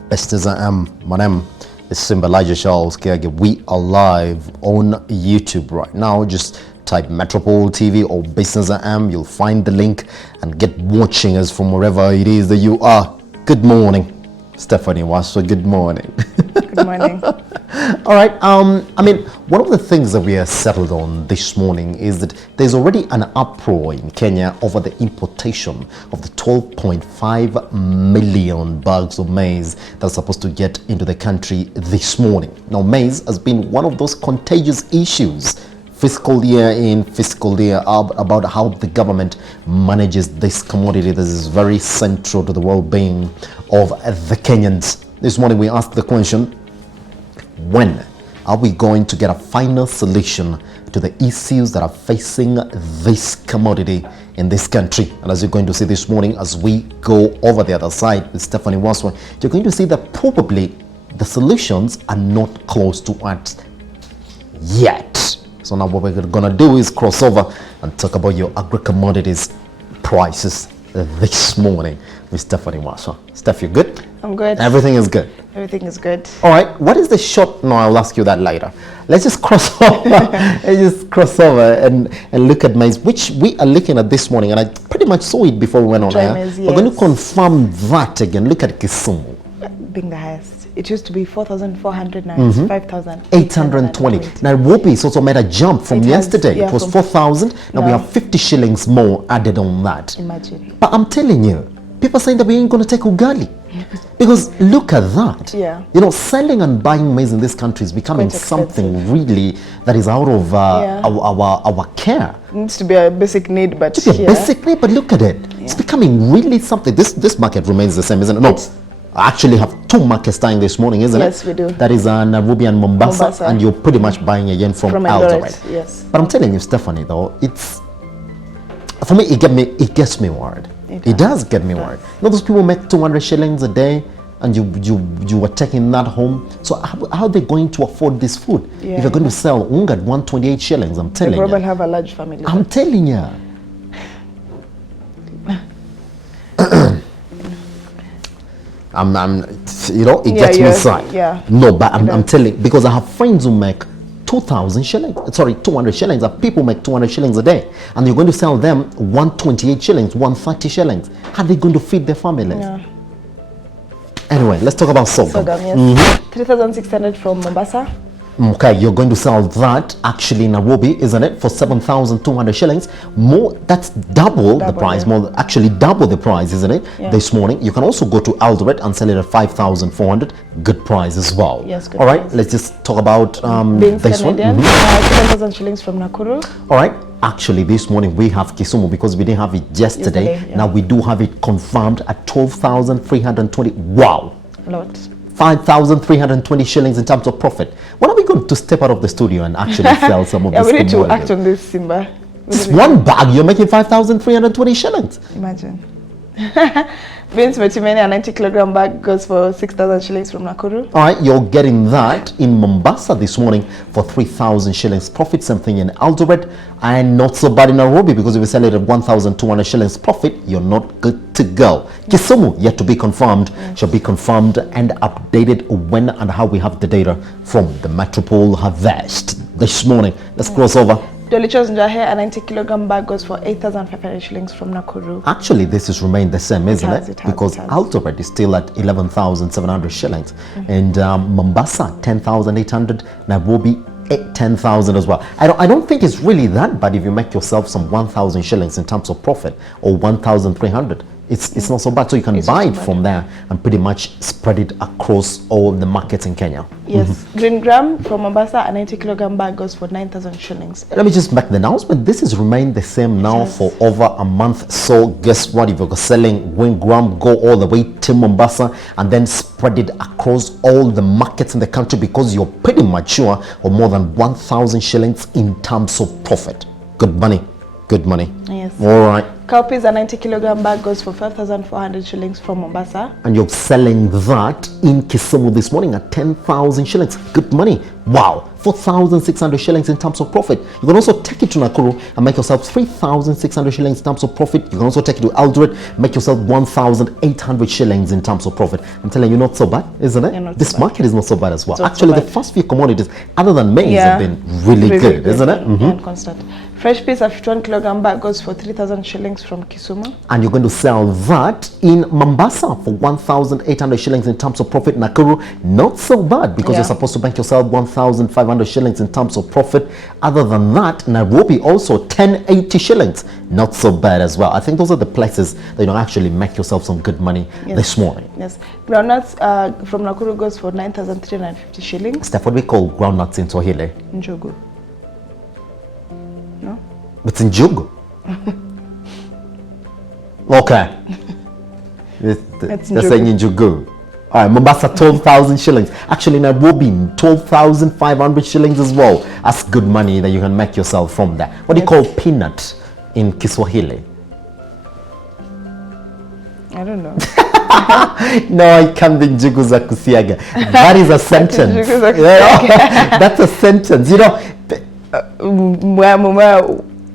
Best as I Am. My name is Simba Elijah Charles Kiage. We are live on YouTube right now. Just type Metropole TV or Best as I Am. You'll find the link and get watching us from wherever it is that you are. Good morning, Stephanie Waswa. Good morning. Good morning. All right. I mean, one of the things that we are settled on this morning is that there's already an uproar in Kenya over the importation of the 12.5 million bags of maize that's supposed to get into the country this morning. Now, maize has been one of those contagious issues fiscal year in, fiscal year out, about how the government manages this commodity that is very central to the well-being of the Kenyans. This morning we asked the question, when are we going to get a final solution to the issues that are facing this commodity in this country? And as you're going to see this morning, as we go over the other side with Stephanie Waswa, you're going to see that probably the solutions are not close to us yet. So now what we're going to do is cross over and talk about your agri-commodities prices this morning with Stephanie Waswa. Steph, you good? I'm good. Everything is good. Everything is good. All right, what is the short? No, I'll ask you that later. Let's just cross over. and look at maize, which we are looking at this morning, and I pretty much saw it before we went on Dry air. maize, We're going to yes. confirm that again. Look at Kisumu, Being the highest. It used to be 4,400, now it's 5,820. 820. Nairobi is also made a jump from It has, yesterday. yeah, It was from 4,000. Now we now- have 50 shillings more added on that. Imagine. But I'm telling you, people saying that we ain't going to take ugali. Because look at that. Yeah. You know, selling and buying maize in this country is becoming Quite something expensive. really that is out of Yeah. our care. It needs to be a basic need, but It's a here, basic need, but look at it. It's becoming really something. This market remains the same, isn't it? No. It's- I actually have two markets starting this morning, isn't it? Yes, we do. That is Nairobi and Mombasa, Mombasa. and you're pretty much buying again from Eldoret, Eldoret. yes. But I'm telling you, Stephanie, though, it's for me. It gets me worried. It does get me worried. You know, those people make 200 shillings a day, and you were taking that home. So how are they going to afford this food? Yeah, If you're going to sell unga at 128 shillings, I'm they telling probably you. have a large family. I'm telling you. You know, it Yeah, gets me yeah, inside. yeah. No, but I'm does. telling, because I have friends who make 2,000 shillings, sorry, 200 shillings, and people make 200 shillings a day, and you're going to sell them 128 shillings, 130 shillings. How are they going to feed their families? Yeah. Anyway, let's talk about sorghum. Sorghum, yes. 3,600 from Mombasa. Okay, you're going to sell that actually in Nairobi, isn't it, for 7,200 shillings? More, that's double the Double, price, yeah. more actually double the price, isn't it? Yeah. This morning, you can also go to Eldoret and sell it at 5,400. Good price as well. Yes, good All right, price. let's just talk about Beans this Canadian, one. 7,000 shillings from Nakuru. All right, actually this morning we have Kisumu because we didn't have it yesterday. Yesterday, yeah. Now we do have it confirmed at 12,320. Wow. A lot. 5,320 shillings in terms of profit. When are we going to step out of the studio and actually sell some of Yeah, this? we need to commodity? act on this, Simba. We It's really- one bag, you're making 5,320 shillings. Imagine. Beans Metimene, a 90 kilogram bag goes for 6,000 shillings from Nakuru. All right, you're getting that in Mombasa this morning for 3,000 shillings profit. Same thing in Eldoret, and not so bad in Nairobi because if you sell it at 1,200 shillings profit, you're not good to go. Kisumu, yet to be confirmed, shall be confirmed and updated when and how we have the data from the Metropole Harvest this morning. Let's cross over. Dolichos Njahe, a 90 kilogram bag goes for 8,500 shillings from Nakuru. Actually, this has remained the same, isn't has, it? it has, Because it has. Eldoret is still at 11,700 shillings, and Mombasa 10,800, Nairobi 10,000 as well. I don't think it's really that bad if you make yourself some 1,000 shillings in terms of profit, or 1,300. It's not so bad. So you can It's buy not it so bad. from there and pretty much spread it across all the markets in Kenya. Yes. Green gram from Mombasa, a 90 kilogram bag goes for 9,000 shillings. Let me just make the announcement. This has remained the same now has. for over a month. So guess what? If you're selling Wingram, go all the way to Mombasa and then spread it across all the markets in the country because you're pretty much sure of more than 1,000 shillings in terms of profit. Good money. Good money. Yes. All right. Cowpeas, a 90 kilogram bag goes for 5,400 shillings from Mombasa. And you're selling that in Kisumu this morning at 10,000 shillings. Good money. Wow. 4,600 shillings in terms of profit. You can also take it to Nakuru and make yourself 3,600 shillings in terms of profit. You can also take it to Eldoret, make yourself 1,800 shillings in terms of profit. I'm telling you, not so bad, isn't it? Yeah, not This so bad. market is not so bad as well. It's not so Actually, the bad. first few commodities, other than maize, Yeah. have been really good, isn't it? Yeah, and constant. Fresh peas, a 51 kilogram bag goes for 3,000 shillings from Kisumu. And you're going to sell that in Mombasa for 1,800 shillings in terms of profit. Nakuru, not so bad, because Yeah. you're supposed to make yourself 1,500 shillings in terms of profit. Other than that, Nairobi also 1080 shillings, not so bad as well. I think those are the places that you can actually make yourself some good money Yes. this morning. Yes. Groundnuts from Nakuru goes for 9,350 shillings. Steph, what do we call groundnuts in Swahili? Njogu. It's in Jugu. Okay. It's They're saying in Jugu. All right, Mombasa 12,000 shillings. Actually, Nairobi 12,500 shillings as well. That's good money that you can make yourself from that. What do you call peanut in Kiswahili? I don't know. No, I can't be Njugu za kusiaga. That is a sentence. Njugu za Yeah, that's a sentence. You know,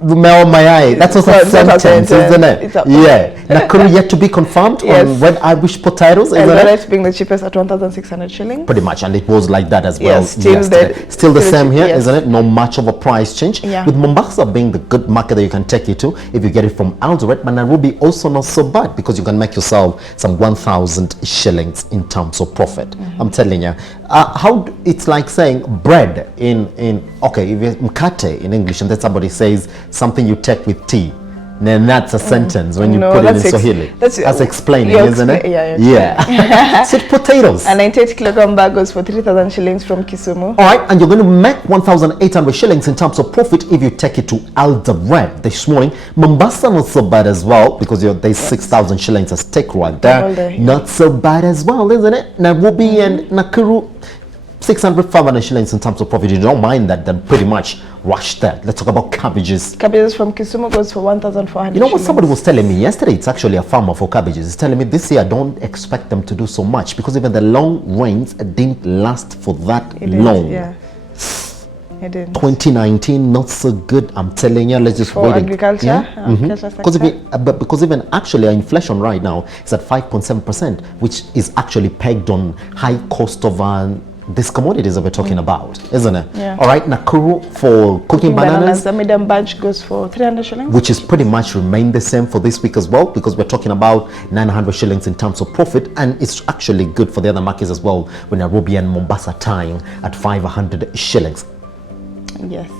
Meo Mayai. That's also a It's not a sentence, sentence. isn't it? It's a- Yeah. Nakuru yet to be confirmed Yes. on red Irish potatoes, isn't it? Eldoret being the cheapest at 1,600 shillings. Pretty much, and it was like that as well. Yes, still yesterday. the- still the still same cheap, here, yes. not it? No much of a price change. Yeah. With Mombasa being the good market that you can take it to, if you get it from Eldoret, but Nairobi also not so bad, because you can make yourself some 1,000 shillings in terms of profit. I'm telling you, it's like saying bread in okay, if it's mkate in English, and then somebody says something you take with tea. Then that's a sentence when you No, put it in that's ex- Swahili. that's- That's explaining, you're isn't it? yeah, you're Yeah. Sweet potatoes. A 98 kilogram bag goes for 3,000 shillings from Kisumu. All right, and you're going to make 1,800 shillings in terms of profit if you take it to Eldoret this morning. Mombasa not so bad as well, because there's 6,000 shillings at stake right Double there. there. Not so bad as well, isn't it? Nairobi and Nakuru, 600, 500 shillings in terms of profit. You don't mind that, then pretty much rush that. Let's talk about cabbages. Cabbages from Kisumu goes for 1,400 You know what shillings. somebody was telling me yesterday? It's actually a farmer for cabbages. He's telling me this year I don't expect them to do so much, because even the long rains didn't last for that It did, long. yeah. It did. 2019 not so good. I'm telling you, let's just For wait. agriculture, agriculture Because sector. because even actually our inflation right now is at 5.7%, which is actually pegged on high cost of these commodities that we're talking about, isn't it? Yeah. All right, Nakuru for cooking bananas, The medium bunch goes for 300 shillings. which is pretty much remained the same for this week as well, because we're talking about 900 shillings in terms of profit, and it's actually good for the other markets as well, with Nairobi and Mombasa tying at 500 shillings. Yes.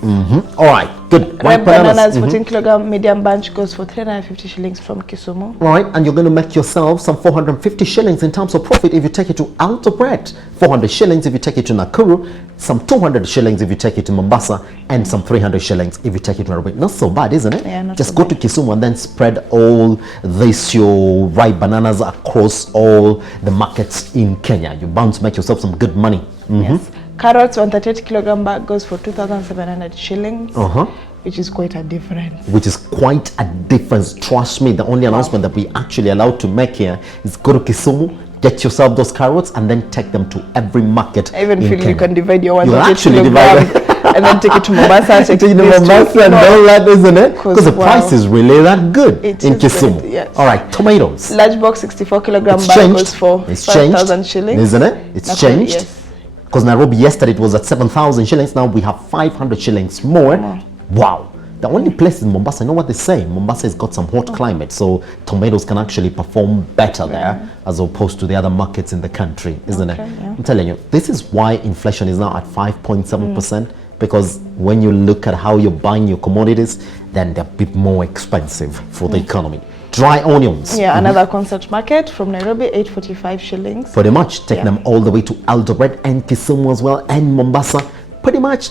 All right, good. Red bananas, 14 kilogram medium bunch goes for 350 shillings from Kisumu. All right, and you're going to make yourself some 450 shillings in terms of profit if you take it to Eldoret, 400 shillings if you take it to Nakuru, some 200 shillings if you take it to Mombasa, and some 300 shillings if you take it to Nairobi. Not so bad, isn't it? Yeah, not Just so go bad. to Kisumu and then spread all this your ripe bananas across all the markets in Kenya. You're bound to make yourself some good money. Yes. Carrots, 138 kilogram bag goes for 2,700 shillings, Uh-huh. which is quite a difference. Which is quite a difference. Trust me, the only announcement that we actually allowed to make here is go to Kisumu, get yourself those carrots, and then take them to every market. I even in feel you Kenya. can divide your You 138 actually divide kilogram and then take it to Mombasa, take You it know, this Mombasa to, and all that, isn't it? 'Cause, Because the wow. price is really that good It in is Kisumu. good, yes. All right, tomatoes. Large box 64 kilogram It's bag changed. goes for It's 5,000 changed, shillings. isn't it? It's Nakuru, changed. yes. Because Nairobi yesterday it was at 7,000 shillings. Now we have 500 shillings more. Wow. The only place in Mombasa, you know what they say? Mombasa has got some hot climate, so tomatoes can actually perform better there as opposed to the other markets in the country, isn't Okay, it? yeah. I'm telling you, this is why inflation is now at 5.7%, because when you look at how you're buying your commodities, then they're a bit more expensive for the economy. Dry onions. Yeah, another concert market from Nairobi, 845 shillings. Pretty much take Yeah. them all the way to Eldoret and Kisumu as well, and Mombasa. Pretty much,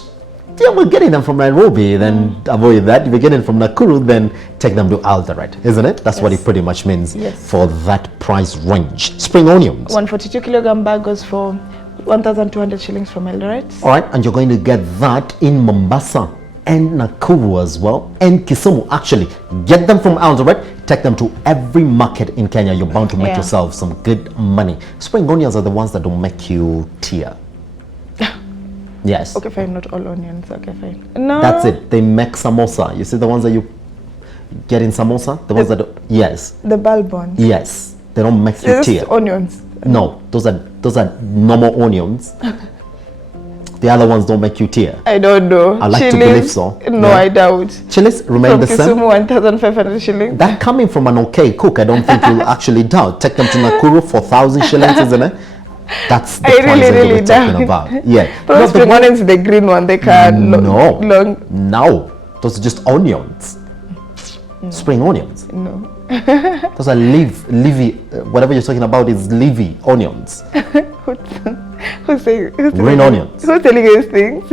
yeah, we're getting them from Nairobi, then avoid that. If you're getting from Nakuru, then take them to Eldoret, isn't it? That's what Yes. it pretty much means Yes. for that price range. Spring onions. 142 kilogram bag goes for 1,200 shillings from Eldoret. All right, and you're going to get that in Mombasa and Nakuru as well, and Kisumu. Actually, get them from Eldoret, take them to every market in Kenya. You're bound to make Yeah. yourself some good money. Spring onions are the ones that don't make you tear. Yes. Okay, fine, not all onions. Okay, fine. No. That's it. They make samosa. You see the ones that you get in samosa? The ones that, yes. The bulb ones. Yes. They don't make you It's tear. just onions. No, those are normal onions. The other ones don't make you tear. I don't know. I like to Chilies? believe so. No, Yeah. I doubt. Chilies remain From the same. Kisumu, 1,500 shillings. That coming from an okay cook, I don't think you'll actually doubt. Take them to Nakuru, 4,000 shillings, isn't it? That's the I price really, that really we're talking doubt. about. Yeah. But No, those spring onions, the green one, they can no. long. No. Those are just onions. Spring onions. No. Those are leafy, whatever you're talking about is leafy onions. Who's saying? Green onions. Who's telling you these things?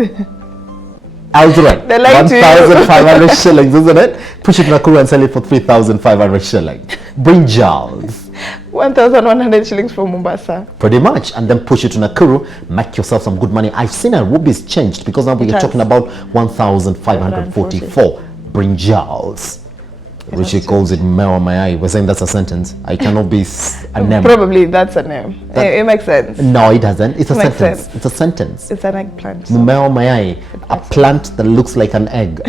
Aldred, They lied to you. 1,500 shillings, isn't it? Push it to Nakuru and sell it for 3,500 shillings. Brinjals. 1,100 shillings from Mombasa. Pretty much, and then push it to Nakuru, make yourself some good money. I've seen a rupees changed because now we're has. talking about 1,544 brinjals. Richie calls it Mewa Mayai. We're saying that's a sentence. I cannot be a name. Probably that's a name. It makes sense. No, it doesn't. It's a Makes sentence. sense. It's a sentence. It's an eggplant. Mewa Mayai, a plant that looks like an egg.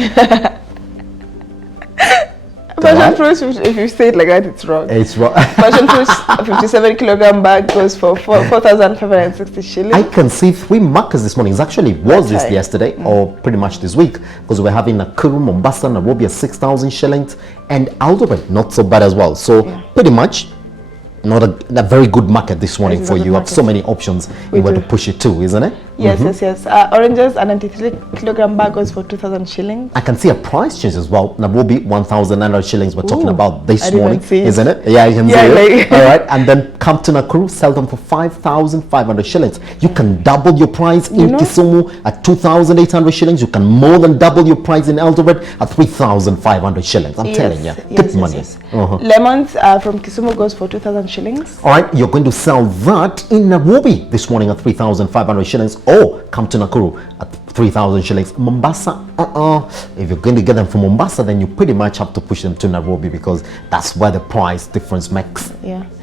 Passion fruit, if you say it like that, it's wrong. It's wrong. Passion fruit, a 57 kilogram bag goes for 4,560 shillings. I can see 3 markets this morning. It actually was That's this right. yesterday or pretty much this week because we're having Nakuru, Mombasa, Nairobi at 6,000 shillings and Aldebert not so bad as well. So pretty much not a very good market this morning It is for a good you. You have market. so many options We where to do. push it to, isn't it? Yes, yes. Oranges, a 93 kilogram bag goes for 2,000 shillings. I can see a price change as well. Nairobi, 1,900 shillings. We're talking Ooh, about this I didn't morning, see it. isn't it? Yeah, I can Yeah, see it. like- All right, and then come to Nakuru, sell them for 5,500 shillings. You can double your price in know? Kisumu at 2,800 shillings. You can more than double your price in Eldoret at 3,500 shillings. I'm telling you, good money. Uh-huh. Lemons from Kisumu goes for 2,000 shillings. All right, you're going to sell that in Nairobi this morning at 3,500 shillings or come to Nakuru at 3,000 shillings. Mombasa, if you're going to get them from Mombasa, then you pretty much have to push them to Nairobi because that's where the price difference makes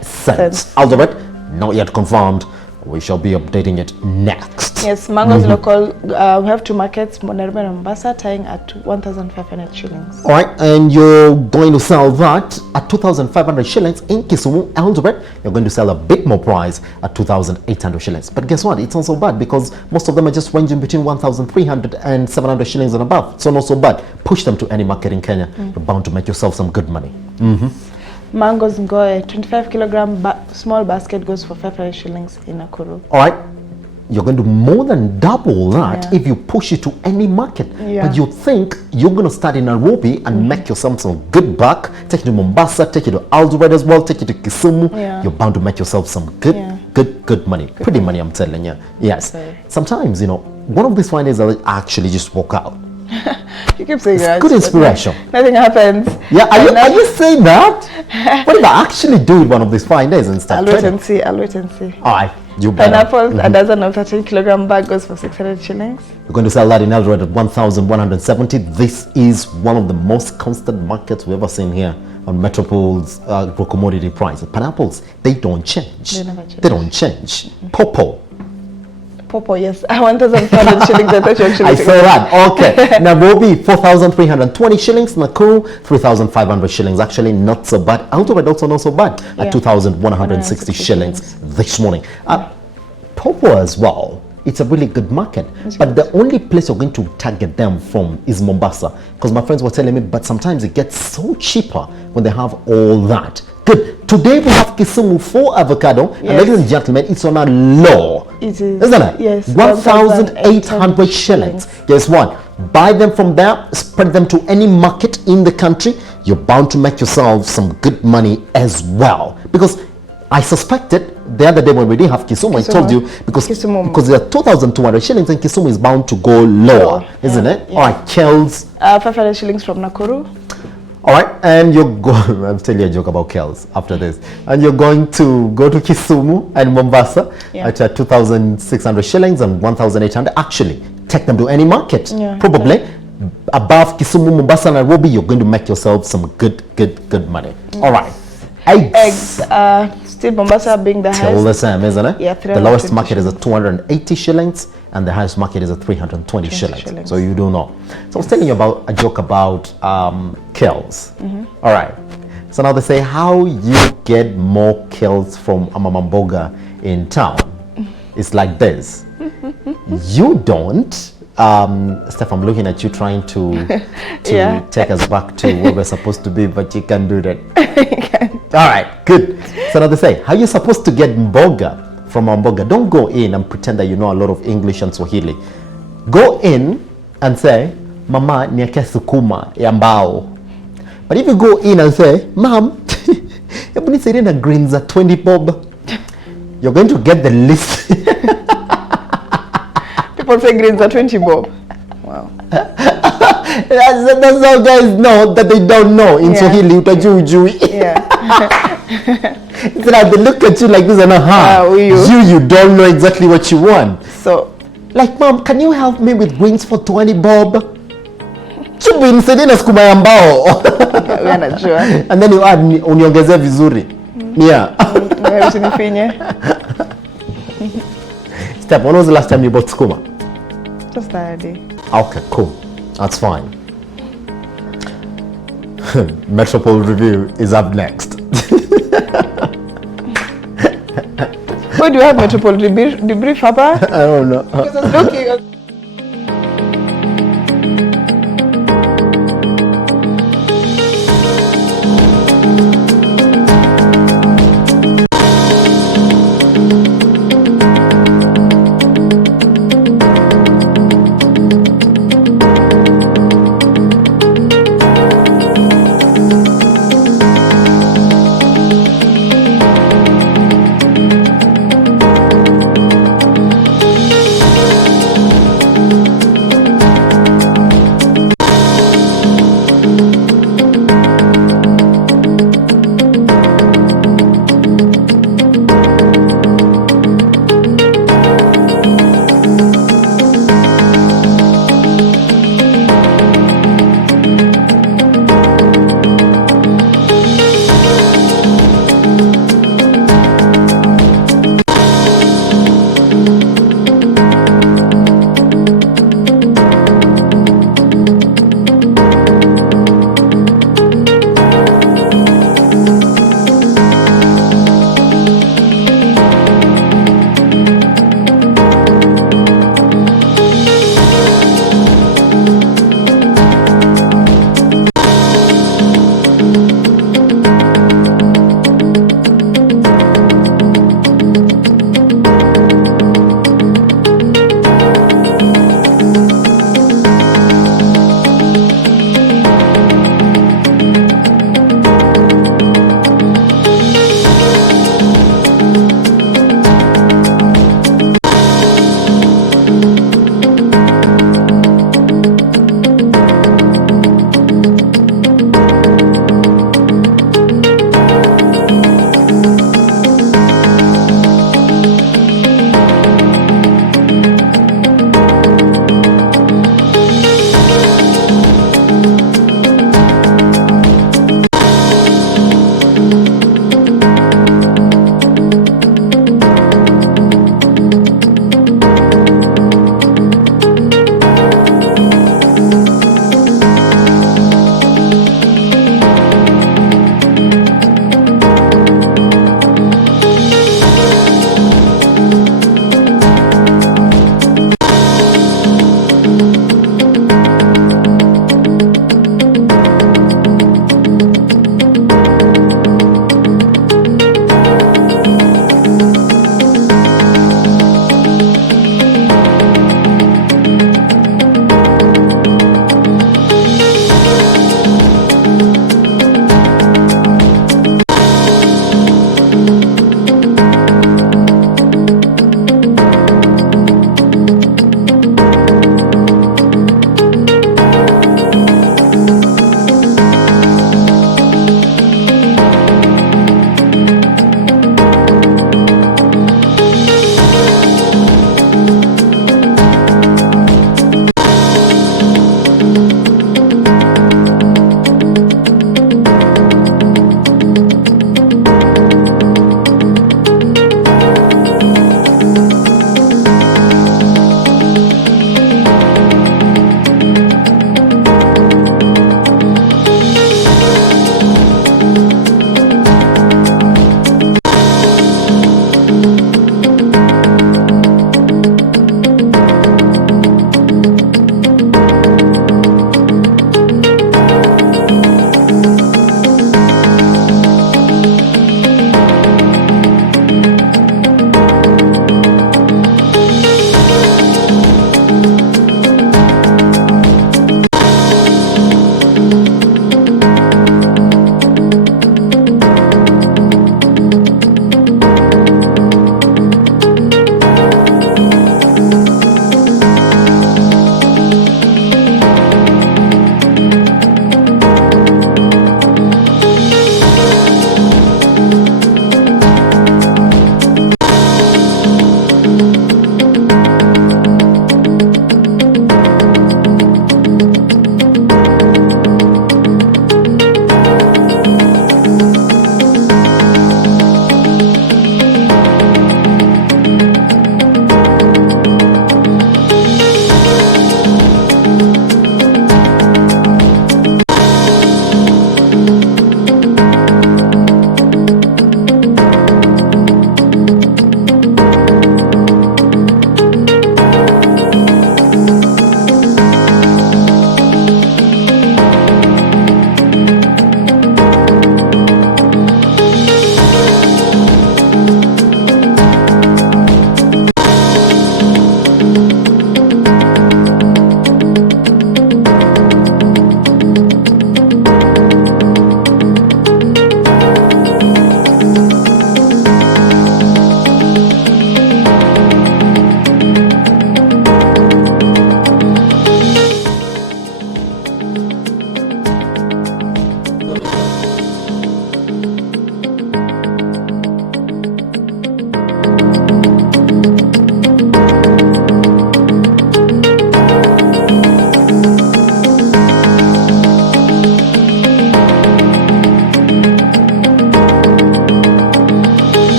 sense. Aldebert, not yet confirmed. We shall be updating it next. Yes, mangoes local. We have 2 markets, Nairobi and Mombasa, tying at 1,500 shillings. All right, and you're going to sell that at 2,500 shillings in Kisumu, Aldebert. You're going to sell a bit more price at 2,800 shillings. But guess what? It's not so bad because most of them are just ranging between 1,300 and 700 shillings and above. So not so bad. Push them to any market in Kenya. You're bound to make yourself some good money. Mangoes Ngoe, 25 kilogram small basket goes for 500 shillings in Nakuru. All right, you're going to more than double that Yeah. if you push it to any market. Yeah. But you think you're going to start in Nairobi and make yourself some good buck, take it to Mombasa, take it to Aldebert as well, take it to Kisumu. Yeah. You're bound to make yourself some good money. Pretty money, I'm telling you. Yes. Okay. Sometimes, one of these fine days I actually just walk out. You keep saying that. good but inspiration. Nothing happens. Yeah, are And you saying that? What if I actually do it one of these fine days and start I'll wait trading? and see. I'll wait and see. All right, you better. Pineapples, a dozen of 13 kilogram bag goes for 600 shillings. We're going to sell that in Eldoret at 1,170. This is one of the most constant markets we've ever seen here on Metropol's commodity price. Pineapples, they don't change. They never change. They don't change. Popo. Popo, yes. 1,500 shillings. I thought you actually I said saw that. Okay. Nairobi, 4,320 shillings. Nakuru, 3,500 shillings. Actually, not so bad. Eldoret also not so bad at 2,160 shillings this morning. Popo as well. It's a really good market. But the only place you're going to target them from is Mombasa. Because my friends were telling me, but sometimes it gets so cheaper when they have all that. Good. Today we have Kisumu for avocado. And ladies and gentlemen, it's on a low. It is. Isn't it? Yes. 1,800 shillings. Guess what? Buy them from there, spread them to any market in the country. You're bound to make yourself some good money as well. Because I suspected the other day when we didn't have Kisumu, I told you because there are 2,200 shillings and Kisumu is bound to go lower, isn't it? Yeah. All right, Kells. 500 shillings from Nakuru. All right, and you're going, I'll tell you a joke about Kells after this. And you're going to go to Kisumu and Mombasa at 2,600 shillings and 1,800. Actually, take them to any market. Probably above Kisumu, Mombasa, Nairobi, you're going to make yourself some good money. All right. Eggs, still Mombasa being the Still the highest. same, isn't it? Yeah, The lowest 320 market is at 280 shillings and the highest market is at 320 shillings. So you do know. So I was telling you about a joke about kills. All right. So now they say how you get more kills from a mama mboga in town. It's like this. You don't. Steph, I'm looking at you trying to Yeah. take us back to where we're supposed to be, but you can't do that. All right, good. So now they say, how you supposed to get mboga from a mboga? Don't go in and pretend that you know a lot of English and Swahili. Go in and say, mama nieke sukuma ya mbao. But if you go in and say, ma'am, hebu nisaidie na greens za 20 bob, you're going to get the list. People say greens are 20 bob. Wow. That's how guys know that they don't know in Yeah. Swahili. Utajui. Yeah. It's like they look at you like this and you don't know exactly what you want. So, Like, mom, can you help me with greens for 20 bob? Chubu nisaidie na sukuma ya mbao. wewe anajua. And then you add uniongezee vizuri. Yeah. Wewe usinifinye. Step, when was the last time you bought sukuma? Just that day. Okay, cool. That's fine. Metropole Review is up next. Where do you have Metropole debrief hapa? I don't know. Looking.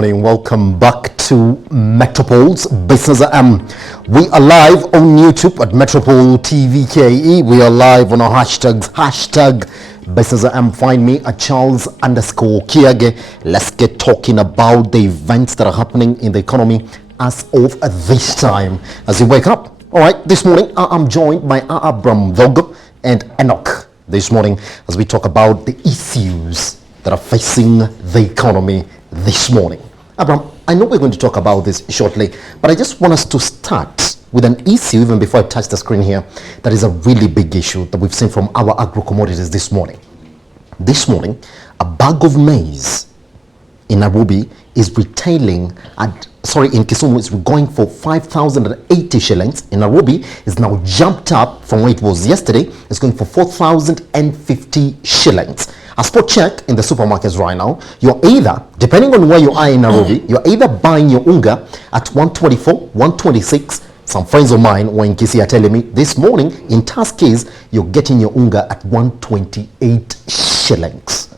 morning. Welcome back to Metropole's Business AM. We are live on YouTube at Metropole TVKE. We are live on our hashtag Business AM. Find me at Charles_Kiage. Let's get talking about the events that are happening in the economy as of this time. As you wake up. All right, this morning I'm joined by Abraham Vogo and Enoch this morning as we talk about the issues that are facing the economy this morning. Abraham, I know we're going to talk about this shortly, but I just want us to start with an issue, even before I touch the screen here, that is a really big issue that we've seen from our agro commodities this morning. This morning, a bag of maize in Nairobi is retailing in Kisumu, it's going for 5,080 shillings. In Nairobi, it's now jumped up from where it was yesterday. It's going for 4,050 shillings. A spot check in the supermarkets right now, you're either, depending on where you are in Nairobi, you're either buying your unga at 124, 126. Some friends of mine were in Kisii are telling me this morning in Tuskys, you're getting your unga at 128 shillings.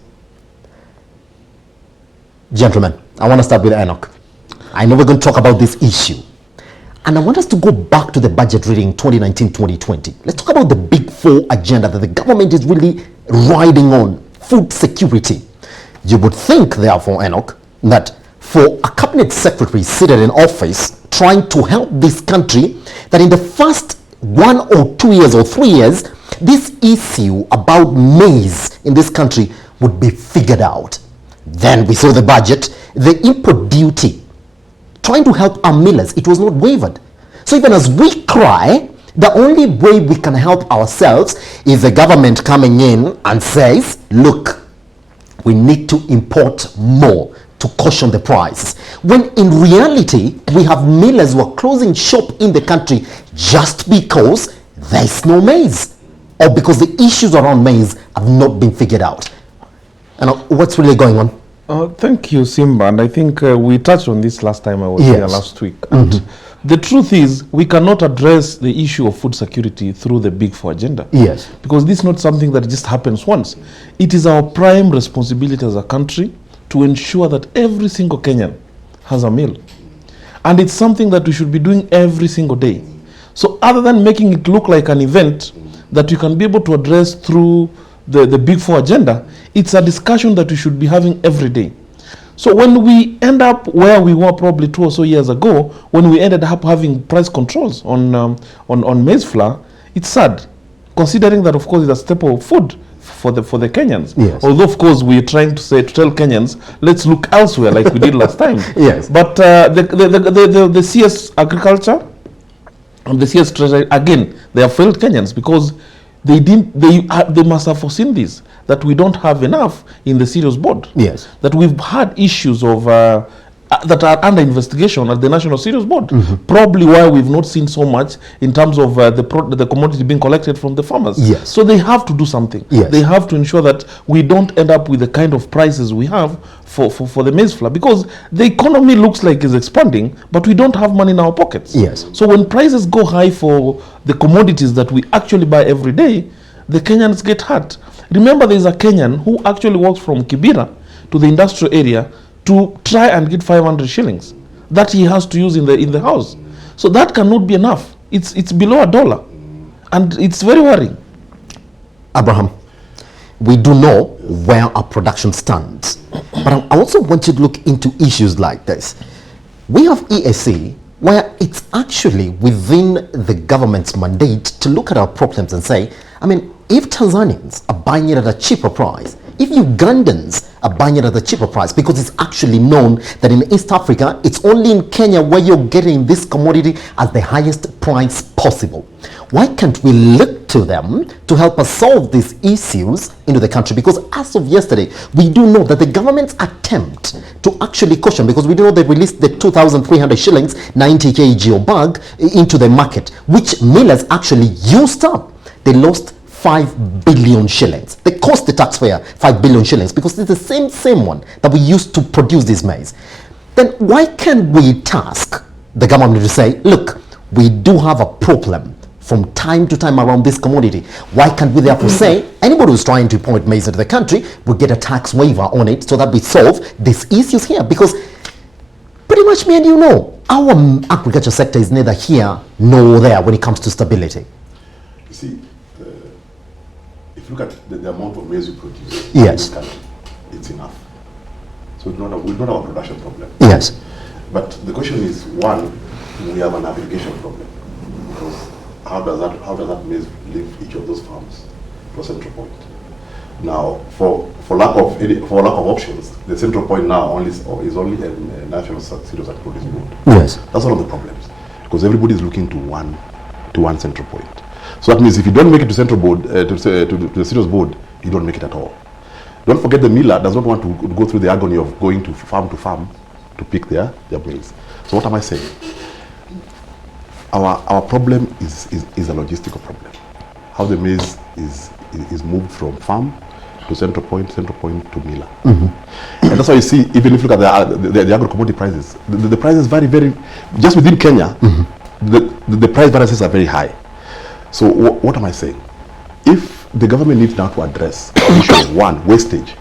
Gentlemen, I want to start with Enoch. I know we're going to talk about this issue. And I want us to go back to the budget reading 2019-2020. Let's talk about the big four agenda that the government is really riding on. Food security. You would think, therefore, Enoch, that for a cabinet secretary seated in office trying to help this country, that in the first 1 or 2 years or 3 years, this issue about maize in this country would be figured out. Then we saw the budget, the import duty, trying to help our millers, it was not waived. So even as we cry, the only way we can help ourselves is the government coming in and says, look, we need to import more to cushion the price. When in reality, we have millers who are closing shop in the country just because there's no maize, or because the issues around maize have not been figured out. And what's really going on? Thank you, Simba. And I think we touched on this last time I was here last week. And the truth is, we cannot address the issue of food security through the Big Four agenda. Yes. Because this is not something that just happens once. It is our prime responsibility as a country to ensure that every single Kenyan has a meal. And it's something that we should be doing every single day. So other than making it look like an event that you can be able to address through the Big Four agenda, it's a discussion that we should be having every day. So when we end up where we were probably 2 or so years ago, when we ended up having price controls on maize flour, it's sad, considering that of course it's a staple of food for the Kenyans. Yes. Although of course we're trying to tell Kenyans, let's look elsewhere like we did last time. Yes. But the CS Agriculture and the CS Treasury, again, they have failed Kenyans because they must have foreseen this, that we don't have enough in the cereals board. Yes. That we've had issues of that are under investigation at the National Cereals Board. Probably why we've not seen so much in terms of the commodity being collected from the farmers. Yes. So they have to do something. Yes. They have to ensure that we don't end up with the kind of prices we have for the maize flour, because the economy looks like it's expanding, but we don't have money in our pockets. Yes. So when prices go high for the commodities that we actually buy every day, the Kenyans get hurt. Remember, there is a Kenyan who actually walks from Kibera to the industrial area to try and get 500 shillings that he has to use in the house. So that cannot be enough. It's below $1, and it's very worrying. Abraham, we do know where our production stands, but I also want you to look into issues like this. We have EAC, where it's actually within the government's mandate to look at our problems and say, I mean, if Tanzanians are buying it at a cheaper price, if Ugandans are buying it at a cheaper price, because it's actually known that in East Africa, it's only in Kenya where you're getting this commodity at the highest price possible. Why can't we look to them to help us solve these issues into the country? Because as of yesterday, we do know that the government's attempt to actually caution, because we do know they released the 2,300 shillings, 90 kg bag into the market, which millers actually used up. They lost 5 billion shillings. They cost the taxpayer 5 billion shillings because it's the same one that we used to produce this maize. Then why can't we task the government to say, look, we do have a problem from time to time around this commodity. Why can't we therefore say anybody who's trying to import maize into the country will get a tax waiver on it so that we solve these issues here? Because pretty much me and you know, our agriculture sector is neither here nor there when it comes to stability. You see, if you look at the amount of maize we produce Yes. in this country, it's enough. So we don't have a production problem. Yes. But the question is, one, we have an aggregation problem. Because how does that maize leave each of those farms to a central point? Now, for lack of options, the central point now is only a national serious activities board. Yes. That's one of the problems, because everybody is looking to one central point. So that means if you don't make it to central board, to the serious board, you don't make it at all. Don't forget the miller does not want to go through the agony of going to farm to pick their maize. So what am I saying? Our problem is a logistical problem. How the maize is moved from farm to central point to miller. And that's why you see, even if you look at the agro-commodity prices, the prices vary very, just within Kenya, the price variances are very high. So what am I saying? If the government needs now to address the issue of, one, wastage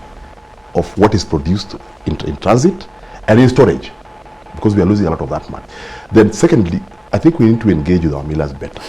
of what is produced in transit and in storage, because we are losing a lot of that money. Then secondly, I think we need to engage with our millers better.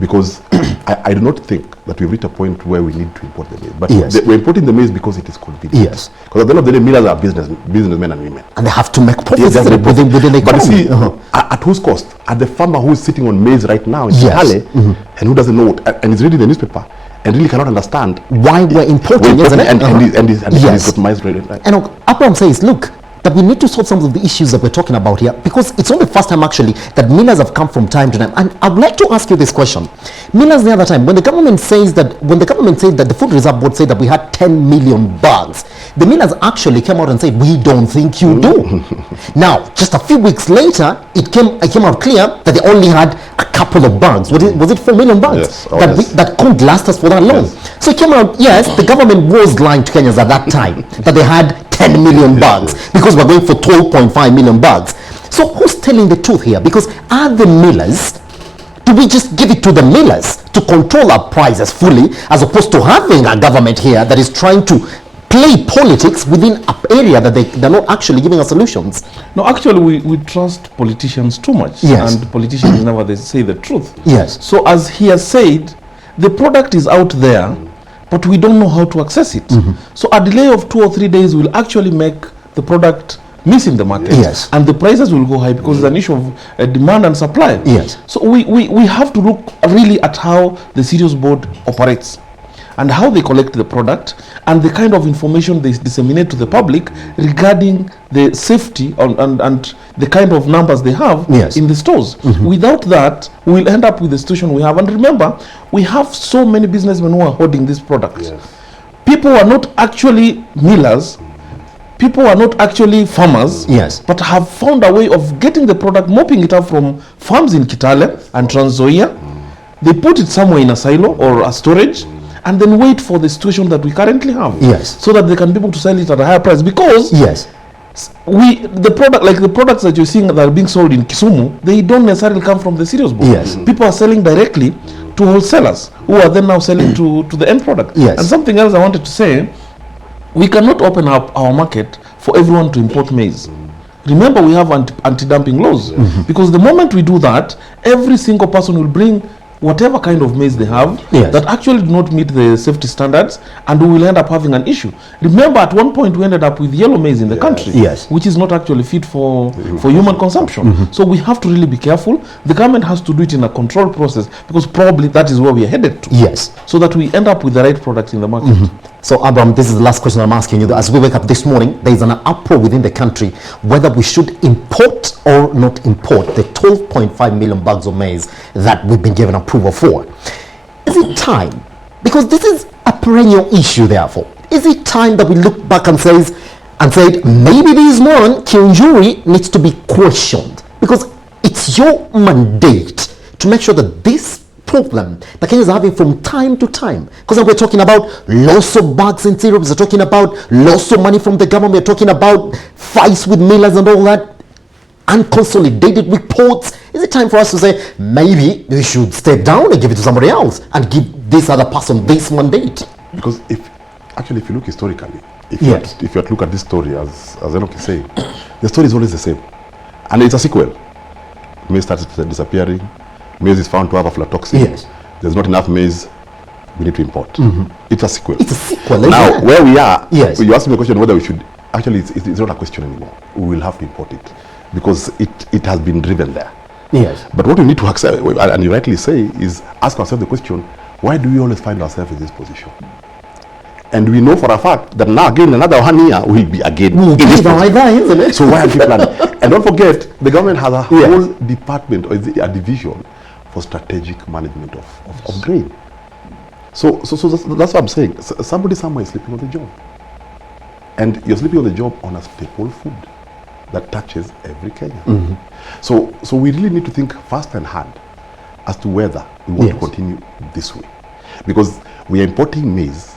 Because I do not think that we've reached a point where we need to import the maize. But Yes. we're importing the maize because it is convenient. Yes. Because at the end of the day, millers are businessmen and women. And they have to make profits Yes, within the but you economy. see, at whose cost? At the farmer who is sitting on maize right now in Yes. Kitale, and who doesn't know what, and is reading the newspaper and really cannot understand Why we're importing, isn't it? and he's Yes. got maize ready. Right? And Abraham says, look, that we need to solve some of the issues that we're talking about here, because it's not the first time actually that millers have come from time to time. And I would like to ask you this question. Millers the other time, when the government said that the Food Reserve Board said that we had 10 million bags, the millers actually came out and said, we don't think you do. Now, just a few weeks later, it came out clear that they only had a couple of bags. Was it 4 million bags? Yes. Oh, yes. That couldn't last us for that long. Yes. So it came out, yes, the government was lying to Kenyans at that time that they had 10 million bags because we're going for 12.5 million bags. So who's telling the truth here? Because are the millers, do we just give it to the millers to control our prices fully, as opposed to having a government here that is trying to play politics within an area that they're not actually giving us solutions? No, actually, we trust politicians too much. Yes. And politicians never they say the truth. Yes. So as he has said, the product is out there, but we don't know how to access it. So a delay of 2 or 3 days will actually make the product miss in the market. Yes. And the prices will go high because it's an issue of demand and supply. Yes. So we have to look really at how the Cereals Board operates and how they collect the product and the kind of information they disseminate to the public regarding the safety and the kind of numbers they have Yes. in the stores. Without that, we'll end up with the situation we have. And remember, we have so many businessmen who are holding this product. Yes. People are not actually millers. People are not actually farmers, Yes. but have found a way of getting the product, mopping it up from farms in Kitale and Trans Nzoia. They put it somewhere in a silo or a storage, and then wait for the situation that we currently have. Yes. So that they can be able to sell it at a higher price. Because Yes. the products that you're seeing that are being sold in Kisumu, they don't necessarily come from the Cereals Board. Yes. People are selling directly to wholesalers who are then now selling to the end product. Yes. And something else I wanted to say, we cannot open up our market for everyone to import maize. Remember, we have anti-dumping laws. Because the moment we do that, every single person will bring whatever kind of maize they have Yes. that actually do not meet the safety standards, and we will end up having an issue. Remember, at one point we ended up with yellow maize in the country, Yes. which is not actually fit for human consumption. So we have to really be careful. The government has to do it in a controlled process, because probably that is where we are headed to. Yes. So that we end up with the right products in the market. So, Abraham, this is the last question I'm asking you. As we wake up this morning, there is an uproar within the country whether we should import or not import the 12.5 million bags of maize that we've been given approval for. Is it time? Because this is a perennial issue, therefore. Is it time that we look back and say, maybe this one, Kinjuri, needs to be questioned? Because it's your mandate to make sure that this problem that Kenya is having from time to time, because we're talking about loss of bags in syrups, we're talking about loss of money from the government, we're talking about fights with millers and all that, unconsolidated reports. Is it time for us to say maybe we should step down and give it to somebody else and give this other person this mandate? Because if you look historically, if Yes. you look at this story, as Enoch is saying, the story is always the same. And it's a sequel. Maize starts disappearing. Maize is found to have aflatoxin. Yes. There's not enough maize. We need to import. It's a sequel. It's a sequel. Now, isn't it? where we are, Yes. you asked me a question whether we should. Actually, it's not a question anymore. We will have to import it because it has been driven there. Yes. But what we need to accept, and you rightly say, is ask ourselves the question: why do we always find ourselves in this position? And we know for a fact that now again another 1 year we'll be again in this position. Like that, isn't it? So why are we planning? And don't forget, the government has a whole department or a division for strategic management of grain. So that's what I'm saying. Somebody somewhere is sleeping on the job. And you're sleeping on the job on a staple food that touches every Kenyan. So we really need to think fast and hard as to whether we want to continue this way. Because we are importing maize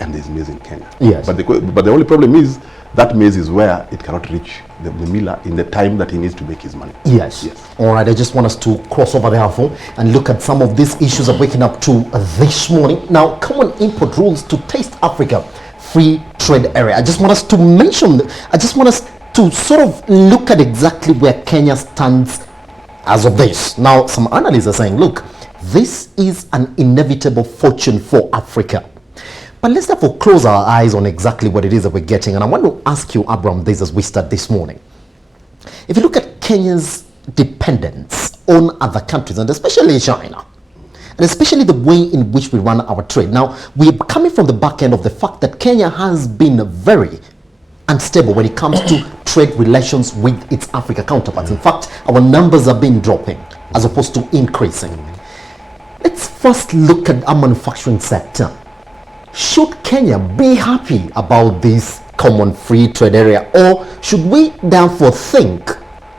and there's maize in Kenya. Yes. But the only problem is that maize is where it cannot reach the miller in the time that he needs to make his money. Yes. All right, I just want us to cross over therefore and look at some of these issues that we're waking up to this morning. Now, common import rules to Taste Africa Free Trade Area. I just want us to mention, I just want us to sort of look at exactly where Kenya stands as of this. Now, some analysts are saying, look, this is an inevitable fortune for Africa. But let's therefore close our eyes on exactly what it is that we're getting. And I want to ask you, Abraham, this as we start this morning. If you look at Kenya's dependence on other countries, and especially China, and especially the way in which we run our trade. Now, we're coming from the back end of the fact that Kenya has been very unstable when it comes to trade relations with its Africa counterparts. In fact, our numbers have been dropping as opposed to increasing. Let's first look at our manufacturing sector. Should Kenya be happy about this common free trade area, or should we therefore think,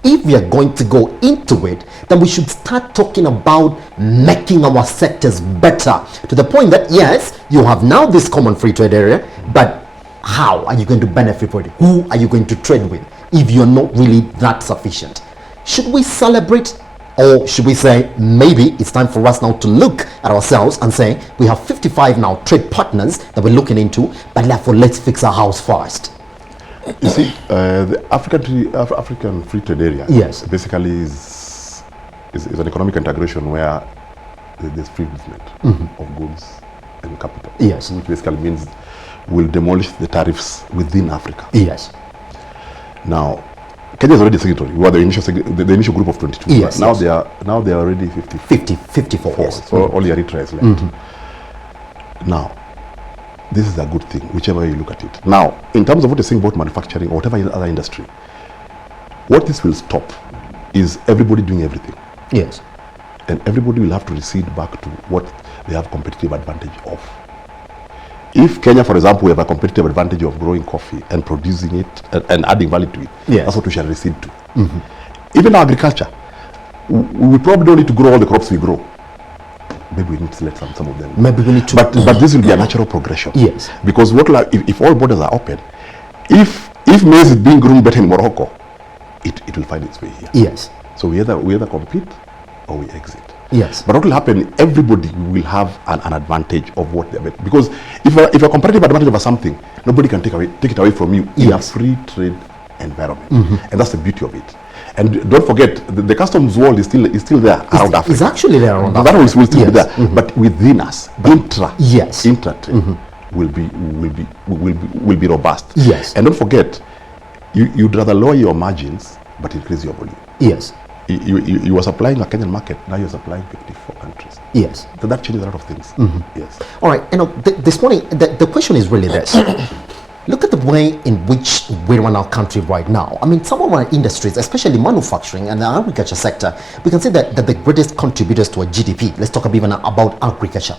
if we are going to go into it, then we should start talking about making our sectors better, to the point that yes, you have now this common free trade area, but how are you going to benefit from it? Who are you going to trade with if you're not really that sufficient? Should we celebrate, or should we say maybe it's time for us now to look at ourselves and say we have 55 now trade partners that we're looking into, but therefore let's fix our house first? You see, the African free trade area basically is an economic integration where there's free movement of goods and capital. Yes. Which basically means we'll demolish the tariffs within Africa. Yes. Now, Kenya is already a signatory. We were the initial group of 22. Yes. Now they are already 54. Yes. So only Eritrea is left. Now, this is a good thing, whichever way you look at it. Now, in terms of what you're saying about manufacturing or whatever other industry, what this will stop is everybody doing everything. Yes. And everybody will have to recede back to what they have competitive advantage of. If Kenya, for example, we have a competitive advantage of growing coffee and producing it and adding value to it, that's what we shall recede to. Even our agriculture, we probably don't need to grow all the crops we grow. Maybe we need to select some of them. Maybe we need to. But this will be a natural progression. Yes. Because if all borders are open, if maize is being grown better in Morocco, it will find its way here. Yes. So we either compete or we exit. Yes. But what will happen? Everybody will have an advantage of what they're better. Because if a competitive advantage over something, nobody can take it away from you in a free trade environment, and that's the beauty of it. And don't forget, the customs wall is still there around Africa. It's actually there around Africa. That will still be there, but within us, intra-trade will be robust. Yes. And don't forget, you'd rather lower your margins but increase your volume. Yes. You are supplying a Kenyan market, now you're supplying 54 countries. Yes. So that changes a lot of things. Yes. All right. This morning, the question is really this. Look at the way in which we run our country right now. I mean, some of our industries, especially manufacturing and the agriculture sector, we can say that the greatest contributors to our GDP. Let's talk even about agriculture.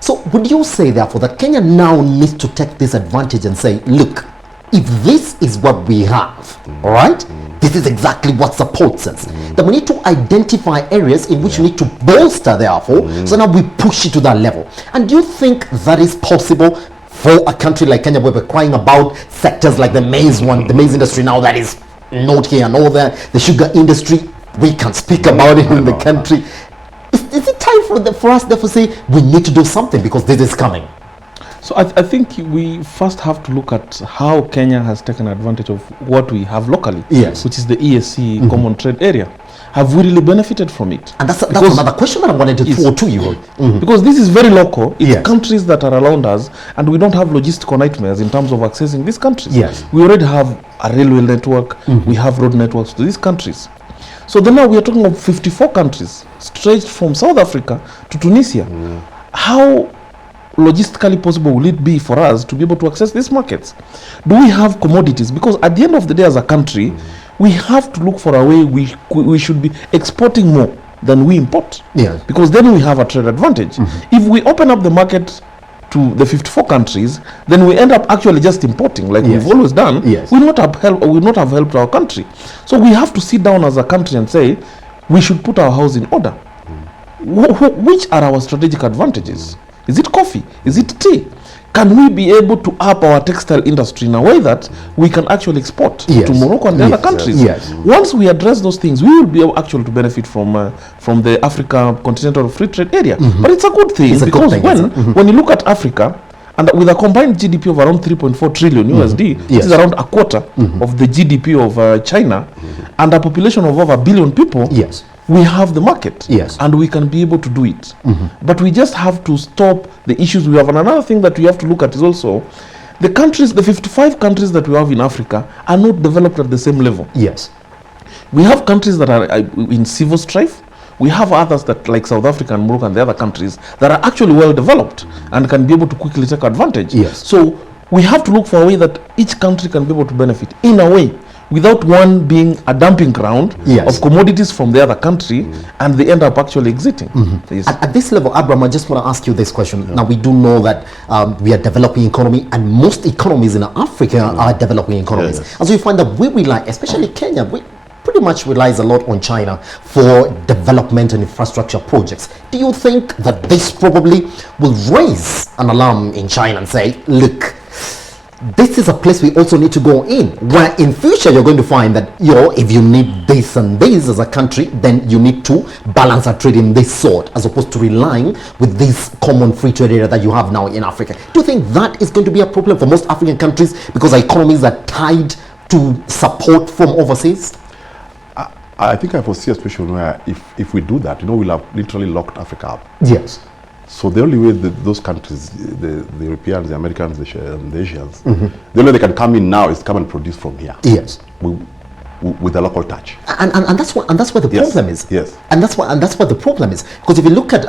So would you say, therefore, that Kenya now needs to take this advantage and say, look, if this is what we have, all right, this is exactly what supports us, then we need to identify areas in which we need to bolster, therefore, so now we push it to that level. And do you think that is possible for a country like Kenya, where we're crying about sectors like the maize industry now that is not here, and all the sugar industry, we can speak about it in the country. Is it time for us therefore say we need to do something because this is coming? So I think we first have to look at how Kenya has taken advantage of what we have locally, Yes. which is the EAC Common Trade Area. Have we really benefited from it? And that's Because- another question that I wanted to Yes. throw to you. Because this is very local. It's Yes. countries that are around us, and we don't have logistical nightmares in terms of accessing these countries. Yes. We already have a railway network, we have road networks to these countries. So then now we are talking of 54 countries, stretched from South Africa to Tunisia. How logistically possible will it be for us to be able to access these markets? Do we have commodities? Because at the end of the day, as a country, we have to look for a way we should be exporting more than we import. Yeah. Because then we have a trade advantage. If we open up the market to the 54 countries, then we end up actually just importing, like Yes. we've always done. Yes. Will not have helped our country. So we have to sit down as a country and say we should put our house in order. Which are our strategic advantages? Is it coffee? Is it tea? Can we be able to up our textile industry in a way that we can actually export Yes. to Morocco and the Yes. other countries? Yes. Once we address those things, we will be able actually to benefit from the Africa Continental Free Trade Area. But it's a good thing It's a good because thing, when you look at Africa, and with a combined GDP of around 3.4 trillion USD, which Yes. is around a quarter of the GDP of China, and a population of over 1 billion people, Yes. we have the market, Yes. and we can be able to do it. But we just have to stop the issues we have. And another thing that we have to look at is also the countries, the 55 countries that we have in Africa are not developed at the same level. Yes. We have countries that are in civil strife. We have others that, like South Africa and Morocco and the other countries, that are actually well developed and can be able to quickly take advantage. Yes. So we have to look for a way that each country can be able to benefit in a way, without one being a dumping ground Yes. of commodities from the other country, and they end up actually exiting. Yes. At this level, Abraham, I just want to ask you this question. Now, we do know that we are developing economy, and most economies in Africa are developing economies. Yes. And so you find that we rely, especially Kenya, we pretty much relies a lot on China for development and infrastructure projects. Do you think that this probably will raise an alarm in China and say, look, this is a place we also need to go in, where in future you're going to find that, if you need this and this as a country, then you need to balance our trade in this sort, as opposed to relying with this common free trade area that you have now in Africa. Do you think that is going to be a problem for most African countries because our economies are tied to support from overseas? I think I foresee a situation where if we do that, we'll have literally locked Africa up. Yes. So the only way that those countries, the Europeans, the Americans, the Asians, the only way they can come in now is to come and produce from here. Yes. With a local touch. And that's where the Yes, problem is. yes. And that's what the problem is. Because if you look at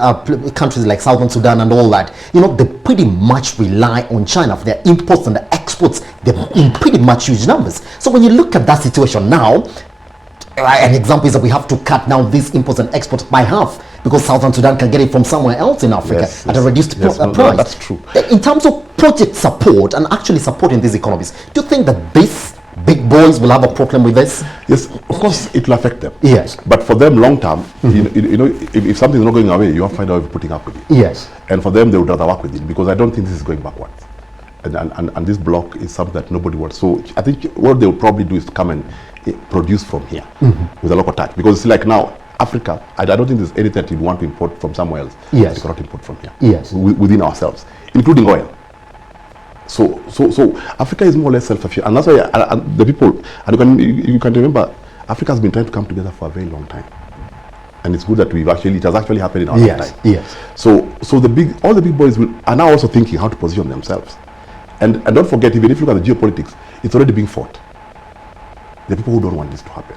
countries like Southern Sudan and all that, they pretty much rely on China for their imports and their exports. They're in pretty much huge numbers. So when you look at that situation now, an example is that we have to cut down these imports and exports by half, because Southern Sudan can get it from somewhere else in Africa Yes, at yes. a reduced Yes, no, price. that's true. In terms of project support and actually supporting these economies, do you think that these big boys will have a problem with this? Yes, of course it will affect them. Yes. But for them, long term, if something is not going away, you have to find out if you're putting up with it. Yes. And for them, they would rather work with it, because I don't think this is going backwards. And this block is something that nobody wants. So I think what they will probably do is to come and produce from here with a local touch. Because it's like now, Africa, I don't think there's anything that you want to import from somewhere else. Yes. You cannot import from here. Yes. Within ourselves, including oil. So Africa is more or less self-sufficient, and that's why the people, and you can remember, Africa has been trying to come together for a very long time, and it's good that it has actually happened in our lifetime. Yes. So all the big boys are now also thinking how to position themselves, and don't forget, even if you look at the geopolitics, it's already being fought. There are people who don't want this to happen.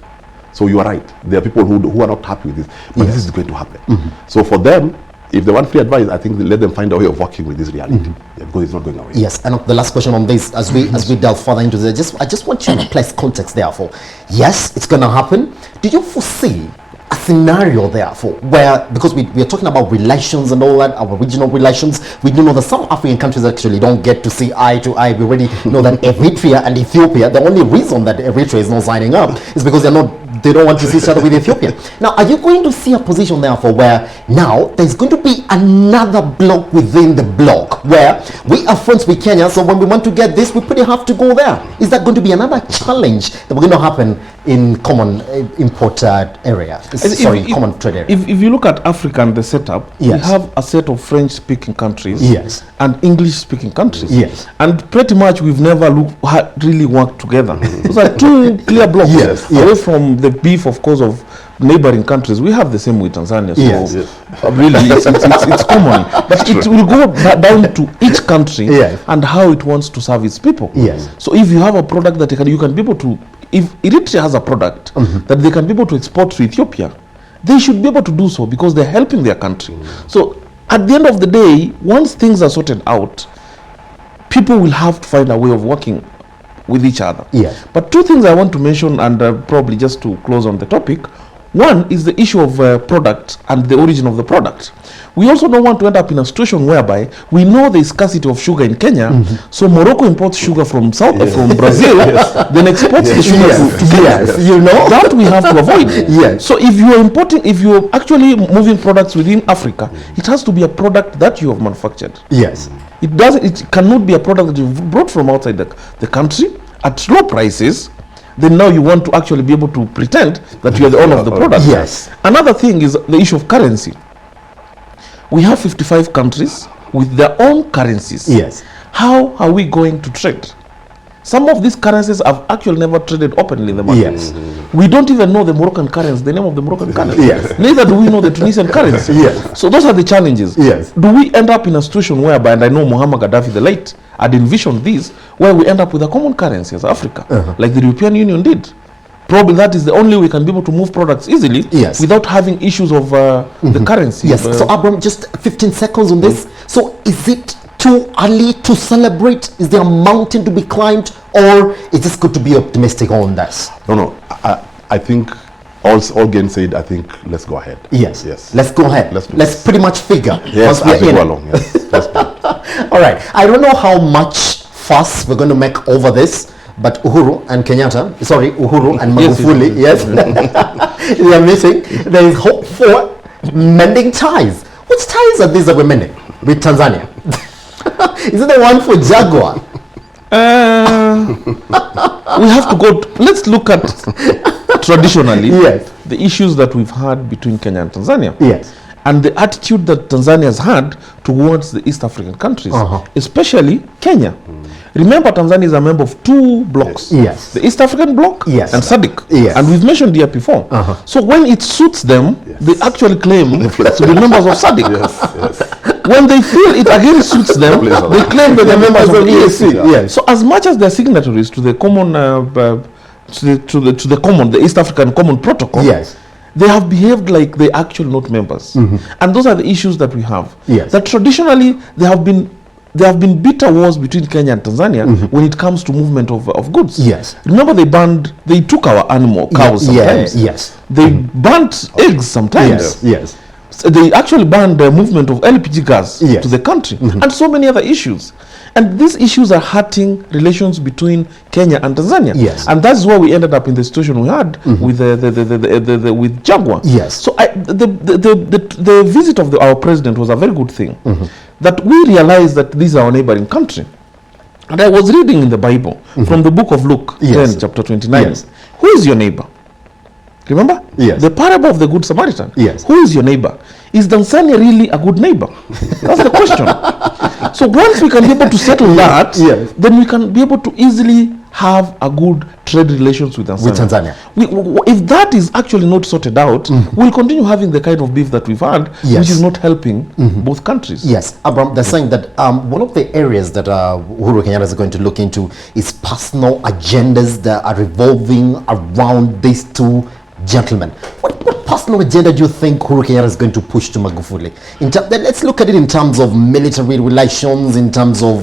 So you are right. There are people who are not happy with this, but this is going to happen. So for them, if they want free advice, I think let them find a way of working with this reality, because it's not going away. Yes, and the last question on this, as we delve further into this, I just want you to place context therefore. Yes, it's going to happen. Do you foresee a scenario therefore where, because we are talking about relations and all that, our regional relations, we do know that some African countries actually don't get to see eye to eye. We already know that Eritrea and Ethiopia, the only reason that Eritrea is not signing up is because they're not they don't want to see each other with Ethiopia. Now, are you going to see a position therefore where now there's going to be another block within the block where we are friends with Kenya, so when we want to get this, we pretty have to go there? Is that going to be another challenge that we're going to happen in common import area? Common trade area. If you look at Africa and the setup, we Yes. have a set of French-speaking countries Yes. and English-speaking countries. Yes. And pretty much we've never really worked together. Those are two clear blocks. Yes. Away Yes. from the beef, of course, of neighboring countries. We have the same with Tanzania. So Yes. really, it's common. But it will go down to each country Yes. and how it wants to serve its people. Yes. So if you have a product that you can be able to, if Eritrea has a product that they can be able to export to Ethiopia, they should be able to do so because they're helping their country. So at the end of the day, once things are sorted out, people will have to find a way of working with each other. Yes. But two things I want to mention, and probably just to close on the topic. One is the issue of product and the origin of the product. We also don't want to end up in a situation whereby we know the scarcity of sugar in Kenya, so Morocco imports sugar from from Brazil, then exports the sugar to Kenya. Yes. You know? That we have to avoid. Yes. So if you're actually moving products within Africa, it has to be a product that you have manufactured. Yes. It cannot be a product that you've brought from outside the country at low prices. Then now you want to actually be able to pretend that you are the owner of the product. Yes. Another thing is the issue of currency. We have 55 countries with their own currencies. Yes. How are we going to trade? Some of these currencies have actually never traded openly in the market. Yes. We don't even know the Moroccan currency, the name of the Moroccan currency. Yes. Neither do we know the Tunisian currency. Yes. So those are the challenges. Yes. Do we end up in a situation whereby, and I know Muammar Gaddafi the late had envisioned this, where we end up with a common currency as Africa, like the European Union did? Probably that is the only way we can be able to move products easily Yes. without having issues of the currency. Yes. So Abram, just 15 seconds on this. So is it too early to celebrate? Is there a mountain to be climbed, or is this good to be optimistic on this? No. I think all gain said, I think let's go ahead. Yes. Yes. Let's go ahead. Let's do Let's this. pretty much figure. Yes, once as we we're go in. along. Yes. Let's do it. All right. I don't know how much fuss we're going to make over this, but Uhuru and Yes, Magufuli, yes, they are meeting. There is hope for mending ties. Which ties are these that we're mending with Tanzania? Is it the one for Jaguar? We have to go. Let's look at traditionally Yes. the issues that we've had between Kenya and Tanzania. Yes. And the attitude that Tanzania has had towards the East African countries, especially Kenya. Remember, Tanzania is a member of two blocks. Yes. The East African bloc Yes. and SADC. Yes. And we've mentioned here before. So when it suits them, they actually claim to be members of SADC. When they feel it again suits them, they claim that they're members of EAC. Yes. So as much as they're signatories to the common, the East African Common Protocol, Yes. they have behaved like they're actually not members. And those are the issues that we have. Yes. That traditionally there have been bitter wars between Kenya and Tanzania when it comes to movement of goods. Yes. Remember they took our cows sometimes. Yes. They burnt eggs sometimes. Yes. So they actually banned the movement of LPG gas Yes. to the country and so many other issues. And these issues are hurting relations between Kenya and Tanzania. Yes. And that's why we ended up in the situation we had with with Jaguar. Yes. So the visit of our president was a very good thing. That we realized that this is our neighboring country. And I was reading in the Bible from the book of Luke Yes. 10, chapter 29. Yes. Who is your neighbor? Remember? Yes. The parable of the Good Samaritan. Yes. Who is your neighbor? Is Tanzania really a good neighbor? That's the question. So once we can be able to settle that, Yes. then we can be able to easily have a good trade relations with Tanzania. With Tanzania. If that is actually not sorted out, we'll continue having the kind of beef that we've had, Yes. which is not helping both countries. Yes, Abram, they're saying that one of the areas that Uhuru Kenyatta is going to look into is personal agendas that are revolving around these two gentlemen. What personal agenda do you think Uhuru Kenyatta is going to push to Magufuli? Let's look at it in terms of military relations, in terms of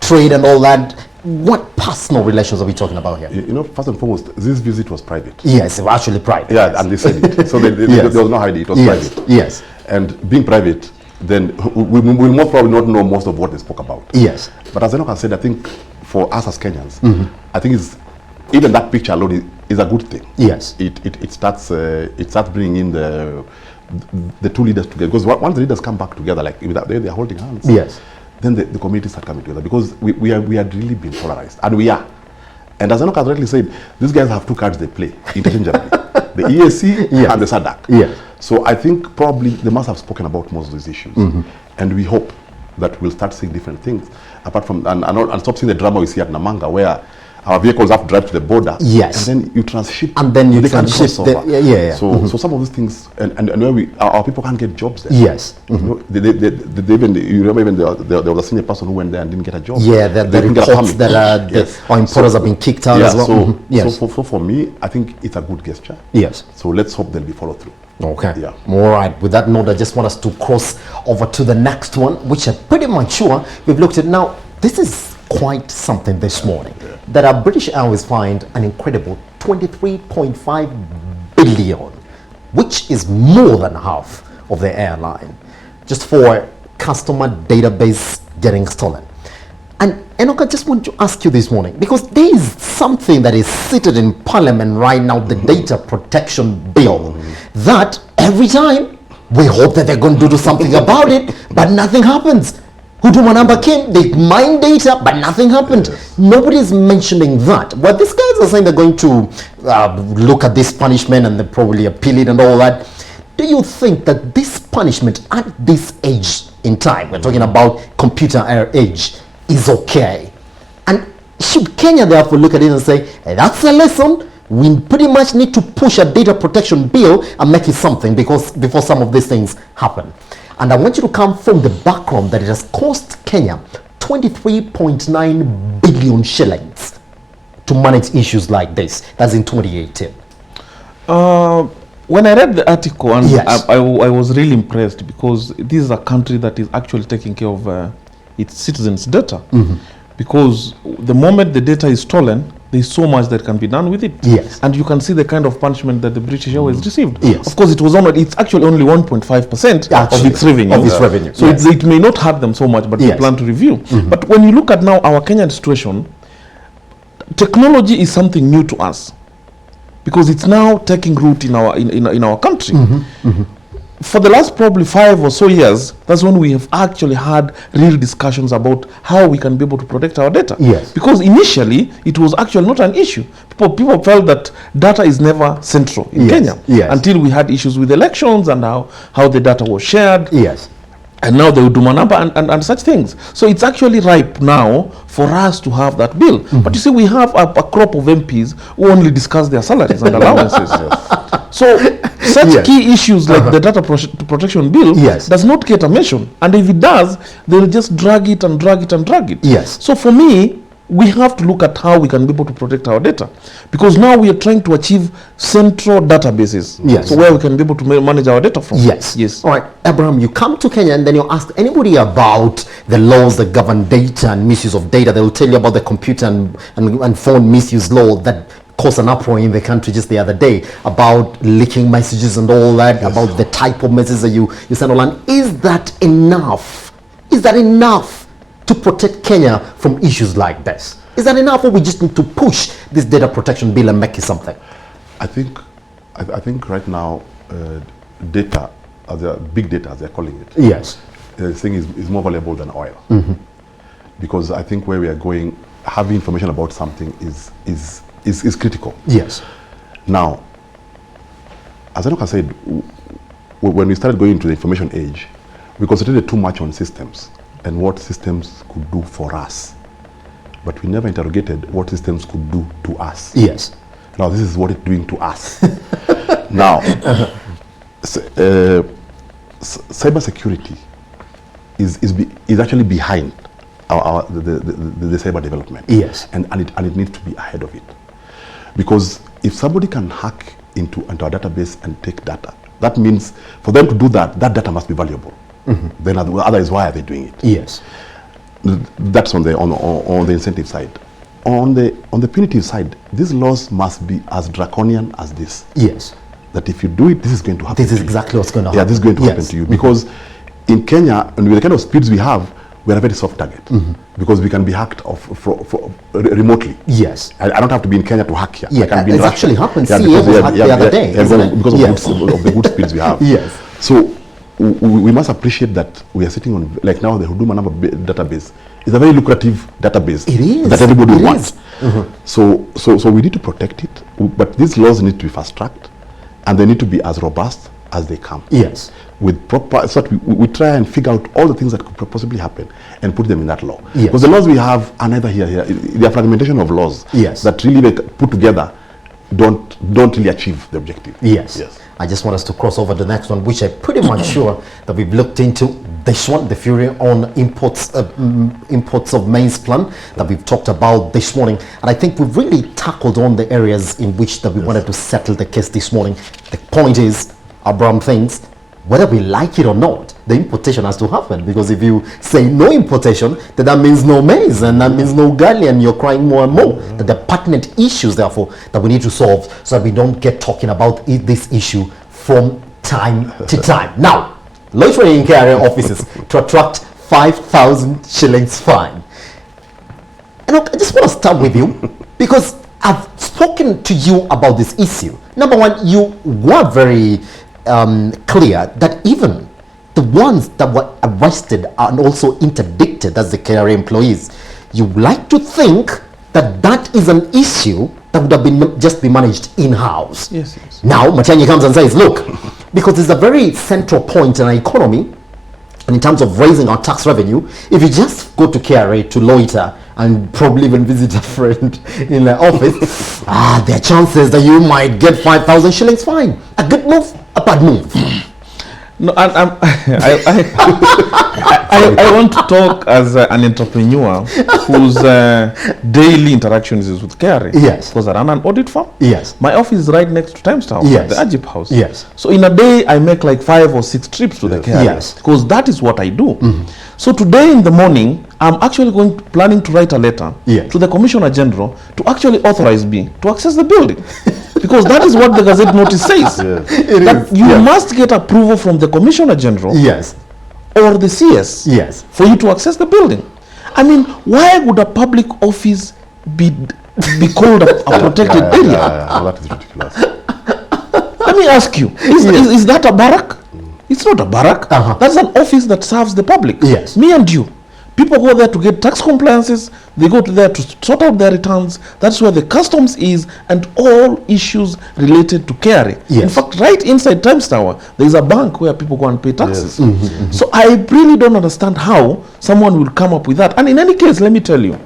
trade and all that. What personal relations are we talking about here? You know, first and foremost, this visit was private. Yes, actually private. Yeah, and they said it. So Yes. there was no hiding. It was Yes, private. yes. And being private, then we will most probably not know most of what they spoke about. Yes. But as Enoch has said, I think for us as Kenyans, I think it's even that picture alone is a good thing. Yes. It starts bringing in the two leaders together, because once the leaders come back together, like they're holding hands. Yes. Then the communities are coming together, because we had really been polarized, and we are. And as Enoch has rightly said, these guys have two cards they play interchangeably: the EAC and the SADC. Yeah. So I think probably they must have spoken about most of these issues, and we hope that we'll start seeing different things apart from and stop seeing the drama we see at Namanga, where our vehicles have to drive to the border, yes, and then you transship, and then you they transship can cross over. yeah. So so some of these things, and where our people can't get jobs there. Yes. You know, they even, you remember, even there was a senior person who went there and didn't get a job. Yeah, the reports that our importers have been kicked out as well. So, yes. so for me, I think it's a good gesture. Yes. So let's hope there'll be follow through. Okay. Yeah. All right. With that note, I just want us to cross over to the next one, which I'm pretty much sure we've looked at now. This is quite something this morning, that our British Airways fined an incredible 23.5 billion, which is more than half of the airline, just for customer database getting stolen. And Enoch, I just want to ask you this morning, because there is something that is seated in Parliament right now, the Data Protection Bill, that every time we hope that they're going to do something about it, but nothing happens. Huduma number came, they mine data, but nothing happened. Yes. Nobody is mentioning that. Well, these guys are saying they're going to look at this punishment and they probably appeal it and all that. Do you think that this punishment at this age in time, we're talking about computer era age, is okay? And should Kenya therefore look at it and say, hey, that's a lesson, we pretty much need to push a data protection bill and make it something, because before some of these things happen? And I want you to come from the background that it has cost Kenya 23.9 billion shillings to manage issues like this. That's in 2018. When I read the article, and Yes. I was really impressed, because this is a country that is actually taking care of its citizens' data. Because the moment the data is stolen, there's so much that can be done with it. Yes. And you can see the kind of punishment that the British Airways received. Yes. Of course, it's actually only 1.5% of its revenue. Of its revenue. So Yes. it may not hurt them so much, but they Yes. plan to review. But when you look at now our Kenyan situation, technology is something new to us, because it's now taking root in our country. For the last probably 5 or so years, that's when we have actually had real discussions about how we can be able to protect our data. Yes. Because initially, it was actually not an issue. People felt that data is never central in Yes. Kenya, Yes. until we had issues with elections and how the data was shared. Yes. And now the Huduma number and such things. So it's actually ripe now for us to have that bill. But you see, we have a crop of MPs who only discuss their salaries and allowances. So such Yes. key issues like the data protection bill Yes. does not get a mention. And if it does, they'll just drag it and drag it and drag it. Yes. So for me, we have to look at how we can be able to protect our data, because now we are trying to achieve central databases. Yes. So where we can be able to manage our data from. Yes. Yes. All right, Abraham, you come to Kenya and then you ask anybody about the laws that govern data and misuse of data. They will tell you about the computer and phone misuse law that caused an uproar in the country just the other day, about leaking messages and all that, about the type of messages that you send online. Is that enough? Is that enough to protect Kenya from issues like this? Is that enough, or we just need to push this data protection bill and make it something? I think right now, data, big data as they're calling it, Yes. the thing is more valuable than oil. Because I think where we are going, having information about something is critical. Yes. Now, as Enoch said, when we started going into the information age, we concentrated too much on systems and what systems could do for us. But we never interrogated what systems could do to us. Yes. Now, this is what it's doing to us. Now, cybersecurity is actually behind the cyber development. Yes. And it needs to be ahead of it. Because if somebody can hack into our database and take data, that means for them to do that data must be valuable. Then otherwise, why are they doing it? Yes. That's on the incentive side. On the punitive side, these laws must be as draconian as this. Yes. That if you do it, this is going to happen. This is to you. exactly what's going to happen. Yeah, this is going to happen to you. Because in Kenya, and with the kind of speeds we have, we are a very soft target because we can be hacked remotely. Yes. I don't have to be in Kenya to hack here. Yeah, I can be in it's Russia. actually happened. Yeah, CA was hacked the other day, isn't it? because Yes. of the good speeds we have. Yes. So we must appreciate that we are sitting on, like now, the Huduma number database is a very lucrative database. It is. That everybody It wants. is. So we need to protect it, but these laws need to be fast-tracked, and they need to be as robust as they come. Yes. With proper, so that we try and figure out all the things that could possibly happen and put them in that law. Yes. Because the laws we have are neither here. They are fragmentation of laws. Yes. That really, like, put together, don't really achieve the objective. Yes. Yes. I just want us to cross over to the next one, which I'm pretty much sure that we've looked into. This one, the fury on imports of maize plan that we've talked about this morning. And I think we've really tackled on the areas in which that we wanted to settle the case this morning. The point is, Abraham thinks, whether we like it or not, the importation has to happen, because if you say no importation, then that means no maize, and that means no garlic, and you're crying more and more. That the pertinent issues, therefore, that we need to solve so that we don't get talking about this issue from time to time. Now, loitering in KRA offices to attract 5,000 shillings fine. And look, I just want to start with you, because I've spoken to you about this issue. Number one, you were very clear that even the ones that were arrested and also interdicted as the KRA employees, you like to think that that is an issue that would have been just be managed in-house. Yes, yes. Now, Matiang'i comes and says, look, because it's a very central point in our economy, and in terms of raising our tax revenue, if you just go to KRA to loiter and probably even visit a friend in the office, there are chances that you might get 5,000 shillings fine. A good move, a bad move. No, I want to talk as an entrepreneur whose daily interactions is with KRA. Yes. Because I run an audit firm. Yes. My office is right next to Times Tower, Yes. the Ajip House. Yes. So in a day, I make like 5 or 6 trips to the KRA. Yes. Because that is what I do. So today in the morning, I'm actually planning to write a letter Yes. to the Commissioner General to actually authorize me to access the building. Because that is what the Gazette notice says. That you must get approval from the Commissioner General Yes. or the CS Yes. for you to access the building. I mean, why would a public office be called a protected area? No, that is ridiculous. Let me ask you, is that a barrack? It's not a barrack. That's an office that serves the public. Yes. Me and you. People go there to get tax compliances, they go to there to sort out their returns. That's where the customs is and all issues related to KRA. Yes. In fact, right inside Times Tower, there is a bank where people go and pay taxes. So I really don't understand how someone will come up with that. And in any case, let me tell you,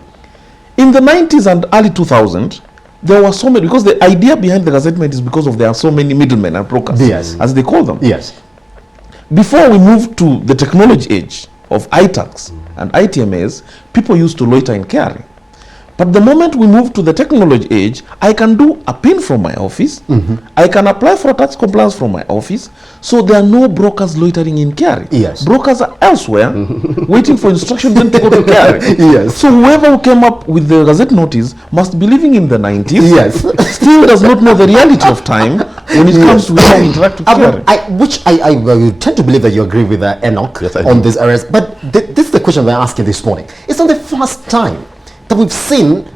in the 90s and early 2000s, there were so many, because the idea behind the gazettement is because of there are so many middlemen and brokers, Yes. as they call them. Yes. Before we moved to the technology age of iTax and ITMAs, people used to loiter in KRA. But the moment we move to the technology age, I can do a PIN from my office. I can apply for a tax compliance from my office. So there are no brokers loitering in KRA. Yes. Brokers are elsewhere waiting for instructions then to go to KRA. Yes. So whoever who came up with the Gazette notice must be living in the 90s. Yes. Still does not know the reality of time when it comes to how we interact with KRA. I tend to believe that you agree with Enoch Yes, I on do. these areas. But this is the question we're asking this morning. It's not the first time that we've seen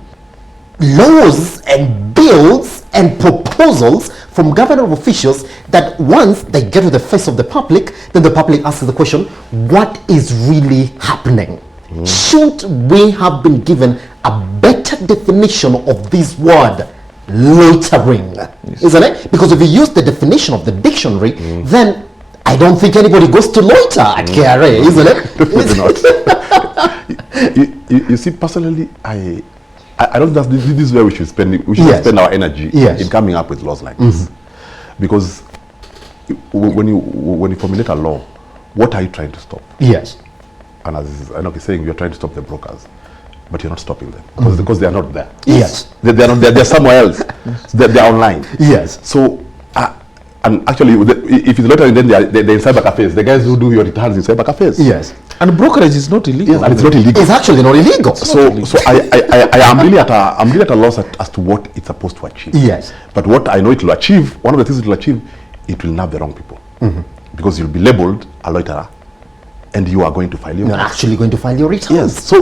laws and bills and proposals from government officials that once they get to the face of the public, then the public asks the question, what is really happening? Shouldn't we have been given a better definition of this word, loitering? Isn't it? Because if you use the definition of the dictionary, then I don't think anybody goes to loiter at KRA, isn't it? Definitely not. You see, personally, I don't think this is where we should spend Yes. spend our energy Yes. in coming up with laws like this, because when you formulate a law, what are you trying to stop? Yes. And as I know he's saying, you're trying to stop the brokers, but you're not stopping them because they are not there. Yes. They are not there. They're somewhere else. They're online. Yes. So, and actually, if it's loitering, then they're in cyber cafes. The guys who do your returns in cyber cafes. Yes. And brokerage is not illegal. Yes, and it's not illegal. It's actually not illegal. So I am really at a loss as to what it's supposed to achieve. Yes. But what I know it will achieve, one of the things it will achieve, it will nab the wrong people. Because you'll be labeled a loiterer and you are going to file your You're tax. actually going to file your returns. Yes. So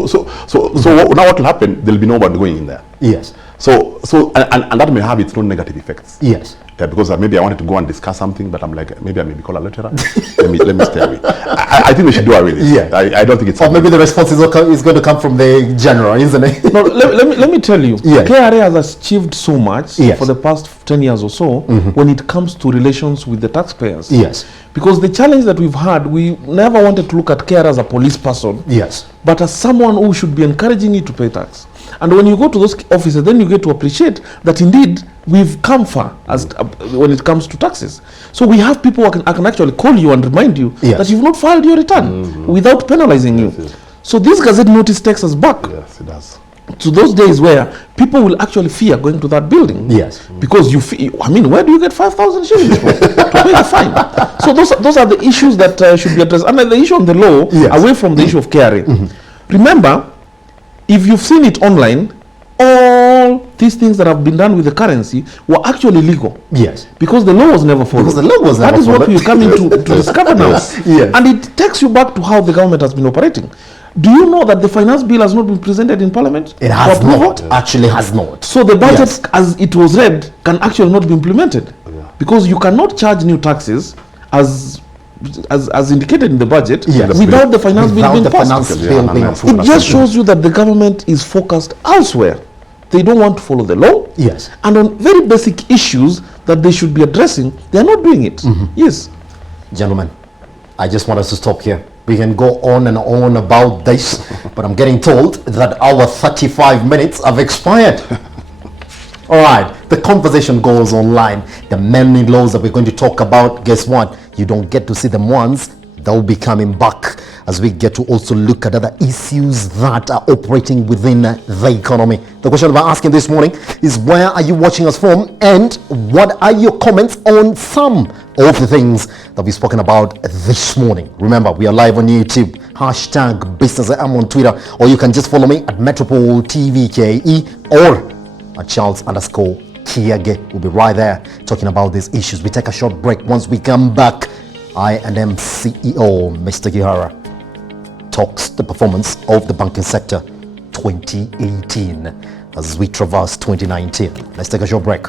now what will happen? There'll be nobody going in there. Yes. And that may have its own negative effects. Yes. Yeah, because maybe I wanted to go and discuss something, but I'm like, maybe I may be called a lecturer. let me stay away. I think we should do away with this. Yeah. I don't think it's. Or maybe the response is going to come from the general, isn't it? No, let me tell you, Yes. KRA has achieved so much Yes. for the past 10 years or so when it comes to relations with the taxpayers. Yes. Because the challenge that we've had, we never wanted to look at KRA as a police person, Yes. but as someone who should be encouraging you to pay tax. And when you go to those offices, then you get to appreciate that indeed we've come far as when it comes to taxes. So we have people who can actually call you and remind you Yes. that you've not filed your return without penalizing you. yes. So this Gazette notice takes us back Yes, it does. to those days where people will actually fear going to that building. Yes. Because I mean, where do you get 5,000 shillings from to pay the fine? So those are the issues that should be addressed. And then the issue on the law, Yes. away from the issue of KRA. Remember, if you've seen it online, all these things that have been done with the currency were actually legal. Yes. Because the law was never followed. Because the law was That never is what followed. we're coming to discover now. Yes. And it takes you back to how the government has been operating. Do you know that the finance bill has not been presented in parliament? It has for approval? not. Actually has not. So the budget, Yes. as it was read, can actually not be implemented, because you cannot charge new taxes as indicated in the budget Yes. without the finance bill Without being the passed. finance Okay, bill yeah, being and approved. It just shows you that the government is focused elsewhere. They don't want to follow the law. Yes. And on very basic issues that they should be addressing, they are not doing it. Yes. Gentlemen, I just want us to stop here. We can go on and on about this, but I'm getting told that our 35 minutes have expired. All right, the conversation goes online. The many laws that we're going to talk about, guess what? You don't get to see them once. They'll be coming back as we get to also look at other issues that are operating within the economy. The question we're asking this morning is, where are you watching us from, and what are your comments on some of the things that we've spoken about this morning? Remember, we are live on YouTube, #business. I'm on Twitter, or you can just follow me at Metropole TVKE or at Charles_Kiage. We'll be right there talking about these issues. We take a short break. Once we come back, I&M CEO Mr. Kihara talks the performance of the banking sector 2018 as we traverse 2019. Let's take a short break.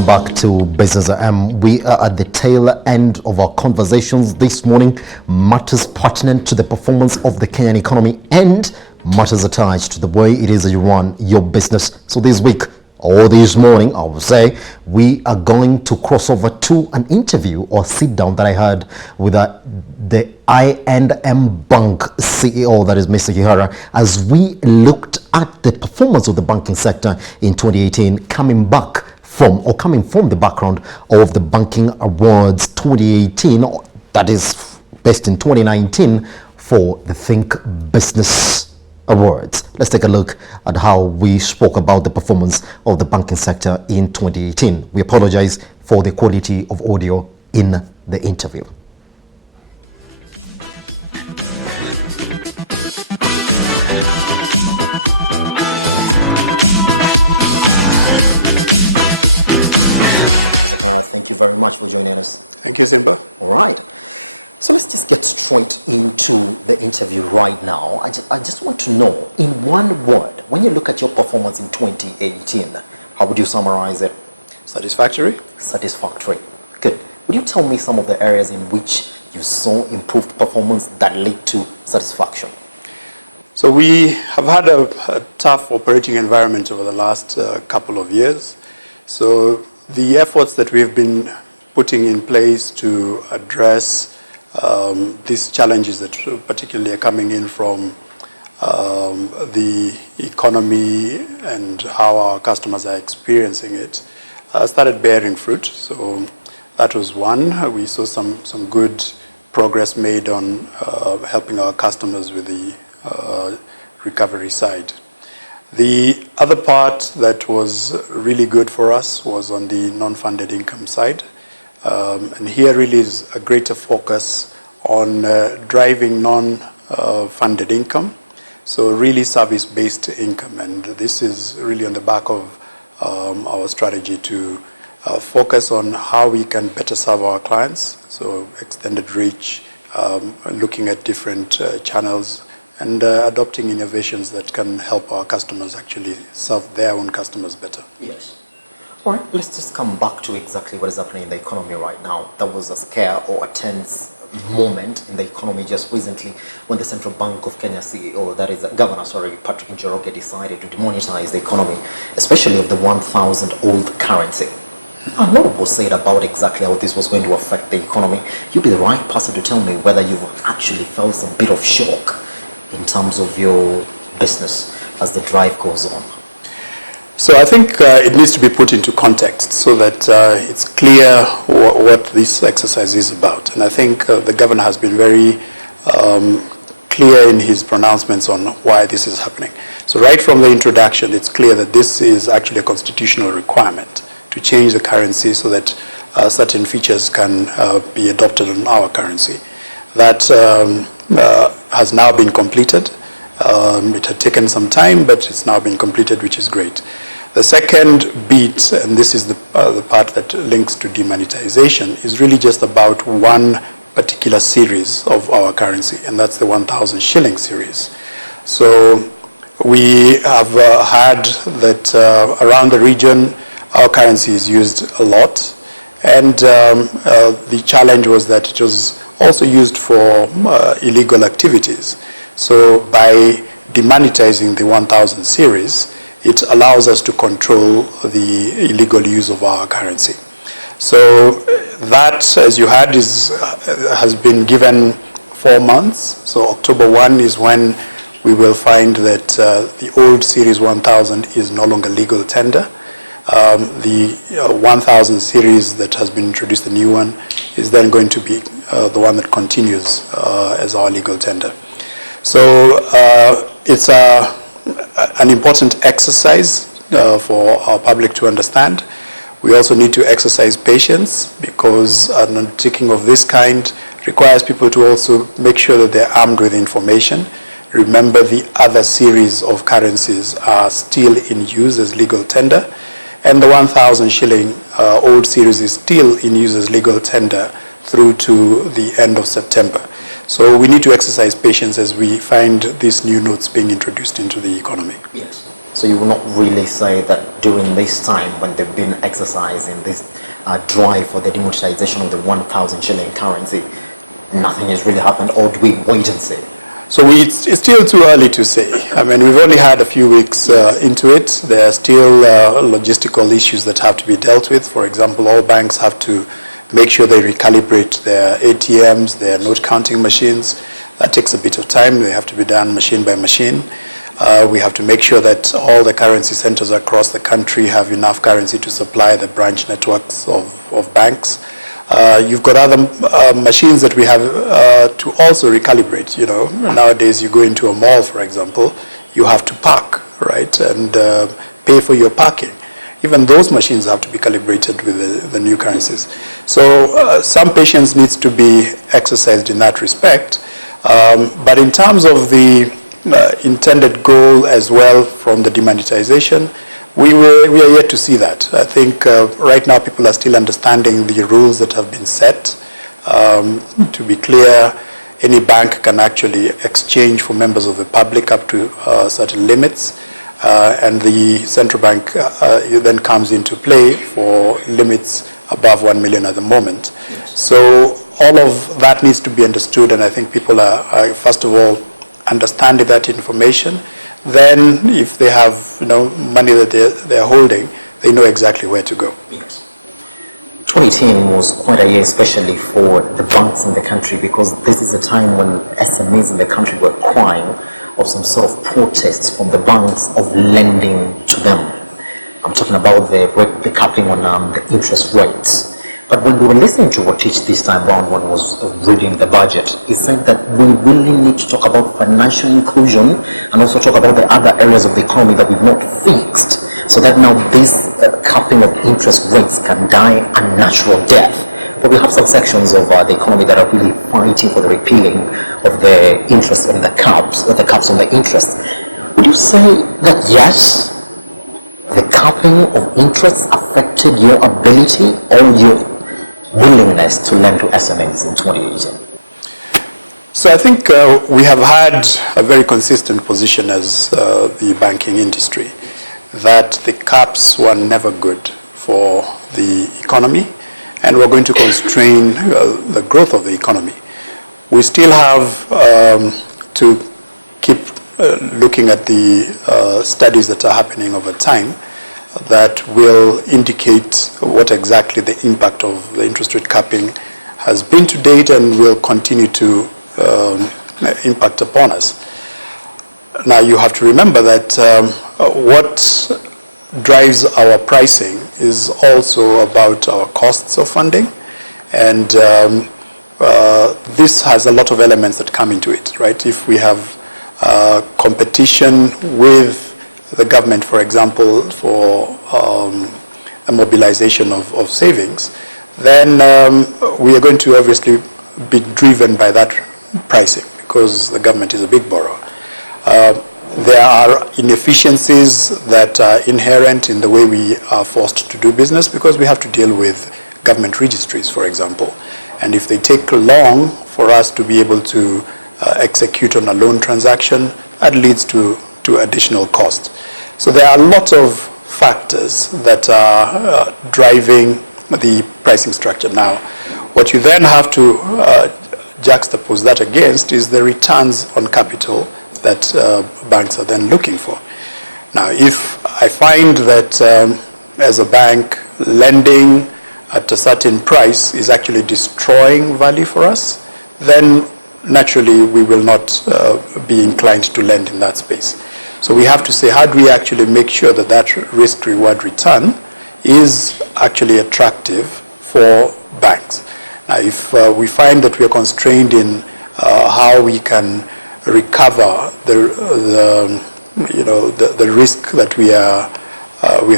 Welcome back to Business AM. We are at the tail end of our conversations this morning. Matters pertinent to the performance of the Kenyan economy and matters attached to the way it is that you run your business. So this week or this morning, I would say, we are going to cross over to an interview or sit down that I had with the I&M Bank CEO, that is Mr. Kihara, as we looked at the performance of the banking sector in 2018, coming from the background of the Banking Awards 2018, that is based in 2019 for the Think Business Awards. Let's take a look at how we spoke about the performance of the banking sector in 2018. We apologize for the quality of audio in the interview. Mr. Kihara, thank you very much for joining us. Thank you, Simba. All right. So let's just get straight into the interview right now. I just want to know, in one word, when you look at your performance in 2018, how would you summarize it? Satisfactory. Satisfactory. Good. Would you tell me some of the areas in which you saw improved performance that led to satisfaction? So we have had a tough operating environment over the last couple of years. So the efforts that we've been putting in place to address these challenges that particularly are coming in from the economy and how our customers are experiencing it started bearing fruit. So that was one. We saw some good progress made on helping our customers with the recovery side. The other part that was really good for us was on the non-funded income side. And here really is a greater focus on driving non-funded income, so really service-based income. And this is really on the back of our strategy to focus on how we can better serve our clients, so extended reach, looking at different channels, and adopting innovations that can help our customers actually serve their own customers better. Yes. All right, let's just come back to exactly what is happening in the economy right now. There was a scare or a tense moment in the economy just recently when the Central Bank of Kenya CEO, that is Governor, Patrick Njoroge, decided to demonetize the economy, especially of the 1,000-old currency. A lot was said about exactly how this was going to affect the economy. You'd be the right person to tell me whether you've actually felt a bit of shock in terms of your business as the drive goes on. So I think it needs to be put into context so that it's clear what this exercise is about. And I think the governor has been very clear in his pronouncements on why this is happening. So right from the introduction, it's clear that this is actually a constitutional requirement to change the currency so that certain features can be adopted on our currency. That has now been completed. It had taken some time, but it's now been completed, which is great. The second bit, and this is the part that links to demonetization, is really just about one particular series of our currency, and that's the 1,000 shilling series. So we have had that around the region, our currency is used a lot, and the challenge was that it was also used for illegal activities. So by demonetizing the 1,000 series, it allows us to control the illegal use of our currency. So that, as you heard, has been given 4 months. So October 1 is when we will find that the old series 1000 is no longer legal tender. The 1000 series that has been introduced, the new one, is then going to be the one that continues as our legal tender. So it's an important exercise for our public to understand. We also need to exercise patience because an undertaking of this kind requires people to also make sure that they're armed with information. Remember, the other series of currencies are still in use as legal tender, and the 1,000 shilling old series is still in use as legal tender through to the end of September. So we need to exercise patience as we find these new notes being introduced into the economy. Yes. So you will not really say that during this time when they've been exercising this drive for the demonetization of the 1,000 shilling currency, nothing has really happened, or do we wait and see? So it's still too early to say. I mean, we've only had a few weeks into it. There are still logistical issues that have to be dealt with. For example, all banks have to make sure they recalibrate their ATMs, their note counting machines. That takes a bit of time. They have to be done machine by machine. We have to make sure that all the currency centers across the country have enough currency to supply the branch networks of banks. You've got other machines that we have to also recalibrate. You know, nowadays you go into a mall, for example, you have to park, right, and pay for your parking. Even those machines have to be calibrated with the new currencies. So some patience needs to be exercised in that respect. But in terms of the intended goal as well from the demonetization, we are yet to see that. I think right now people are still understanding the rules that have been set. To be clear, any bank can actually exchange for members of the public up to certain limits, and the central bank then comes into play for limits above 1 million at the moment. So all of that needs to be understood, and I think people are first of all understanding that information. Then if they have money that they're holding, they know exactly where to go. 2010 was quite a year, especially for the banks in the country, because this is a time when SMEs in the country were crying of some sort of protests from the banks of lending to them. I'm talking about the capping on the interest rates. But when we were listening to Rotich this time around when he was reading the budget, he said that we really need to talk about financial inclusion and also talk about the other areas of the economy that we've not fixed, so that now this capping of interest rates can die a natural death. But we have some sections of the economy that are really fighting for the repealing of the interest on the caps, or the caps on the interest. Would you say that yes, the capping of interest affected your ability or your willingness to lend to SMEs in 2018? So I think we have had a very consistent position as the banking industry that the caps were never good for the economy, and we're going to constrain the growth of the economy. We still have to keep looking at the studies that are happening over time that will indicate what exactly the impact of the interest rate capping has been to date and will continue to impact upon us. Now you have to remember that what drives our pricing is also about our costs of funding, and this has a lot of elements that come into it, right? If we have competition with the government, for example, for a mobilization of savings, then we are going to obviously be driven by that pricing because the government is a big borrower. There are inefficiencies that are inherent in the way we are forced to do business because we have to deal with government registries, for example. And if they take long for us to be able to execute on a loan transaction, that leads to additional cost. So there are a lot of factors that are driving the pricing structure. Now, what you then have to juxtapose that against is the returns on capital that banks are then looking for. Now, if I find that as a bank, lending at a certain price is actually destroying value for us, then naturally we will not be inclined to lend in that space. So we have to say, how do we actually make sure that that risk-reward return is actually attractive for banks? Now, if we find that we are constrained in how we can recover the risk that we are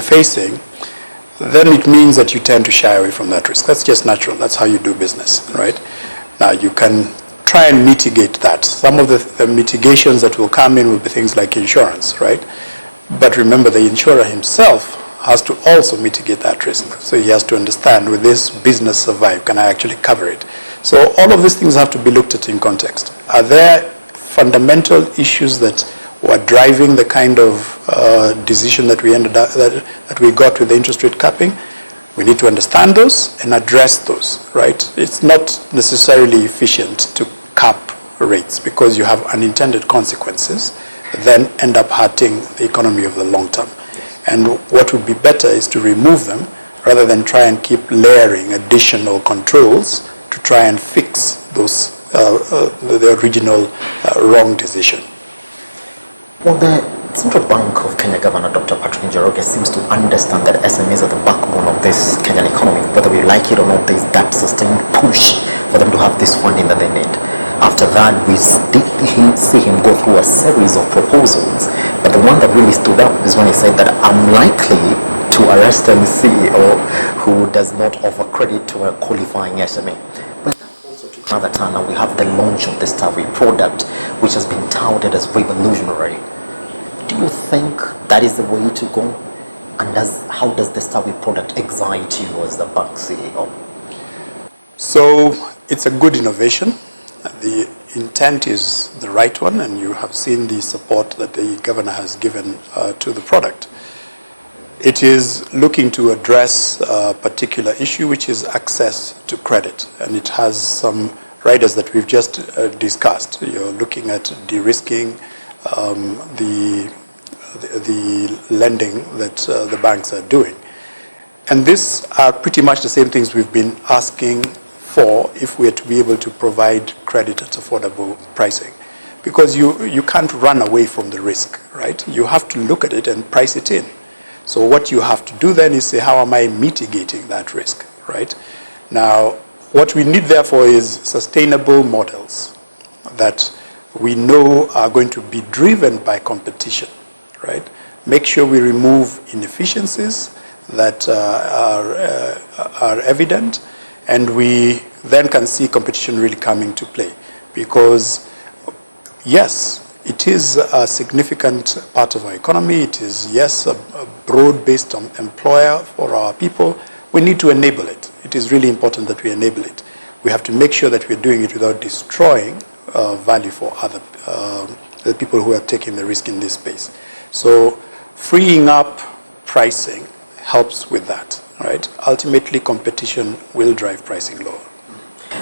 facing, then it means that you tend to shy away from that risk. That's just natural. That's how you do business, right? Now, you can try and mitigate that. Some of the mitigations that will come in will be things like insurance, right? But remember, the insurer himself has to also mitigate that risk. So he has to understand, will this business survive? Can I actually cover it? So all of these things have to be looked at in context. Are there fundamental issues that were driving the kind of decision that we ended up, that we got with the interest rate capping. We need to understand those and address those, right? It's not necessarily efficient to cap rates because you have unintended consequences that then end up hurting the economy over the long term. And what would be better is to remove them rather than try and keep layering additional controls to try and fix those the original wrong decision. Well, the Central Bank of Kenya Governor Dr. Patrick Njoroge seems to understand that SMEs are the backbone of this Kenyan economy. Whether we like it or not, there's that sustained push for them to have this funding that they need. After that, we see him go through a series of proposals, but the one that really stood out is when he said that I'm likely to arrest any CEO who does not offer credit to a qualifying SME. But also took another turn, and we have the launch of the Starway product, which has been touted as revolutionary. Do you think that is the way to go? And how does the Starway product excite you as the bank CEO? So it's a good innovation. The intent is the right one, and you have seen the support that the governor has given to the product. It is looking to address a particular issue, which is access to credit, and it has some riders that we've just discussed. You're looking at de-risking the lending that the banks are doing. And these are pretty much the same things we've been asking for if we are to be able to provide credit at affordable pricing. Because you can't run away from the risk, right? You have to look at it and price it in. So what you have to do then is say, how am I mitigating that risk, right? Now, what we need therefore is sustainable models that we know are going to be driven by competition, right? Make sure we remove inefficiencies that are evident, and we then can see competition really come into play. Because yes, it is a significant part of our economy. It is, yes, a broad-based employer for our people. We need to enable it. It is really important that we enable it. We have to make sure that we're doing it without destroying value for the people who are taking the risk in this space. So freeing up pricing helps with that, right? Ultimately, competition will drive pricing lower.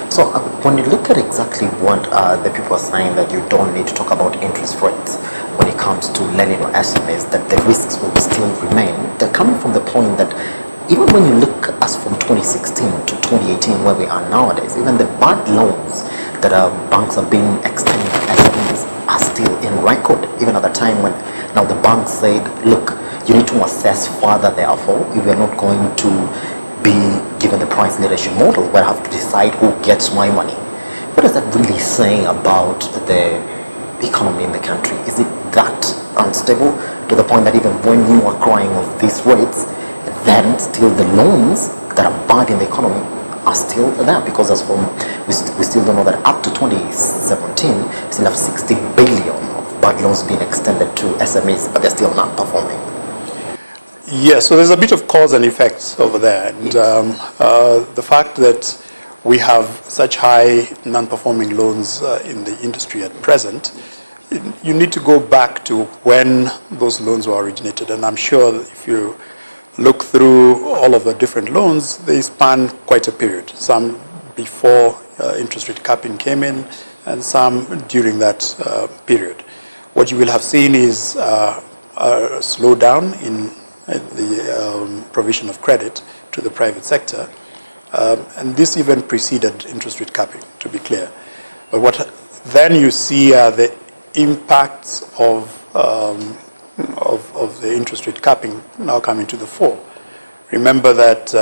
So when you look at exactly what the people are saying, that you don't need to talk about interest rates when it comes to lending or SMEs, that the risks will still remain, they're coming from the point that even when you look at us from 2016 to 2018, where we are nowadays, even the bad loans that banks have been extending to SMEs are still in record, even at the time when now the bank said, look, you need to assess further, therefore, if you're not going to be given the price leadership model, we'll have to decide who gets my money. What does that really say about the economy in the country? Is it that unstable to the point that even when you are crying of these rates, then still the loans that are bad in the economy are still there? Because as from, we still don't know that up to 2017, we still have 60 billion of bad loans being extended to SMEs, but they're still not performing. Yes, so there's a bit of cause and effects over there. And the fact that we have such high non-performing loans in the industry at present, you need to go back to when those loans were originated. And I'm sure that if you look through all of the different loans, they span quite a period. Some before interest rate capping came in, and some during that period. What you will have seen is a slowdown in the provision of credit to the private sector, and this even preceded interest rate capping, to be clear. But what then you see are the impacts of the interest rate capping now coming to the fore. Remember that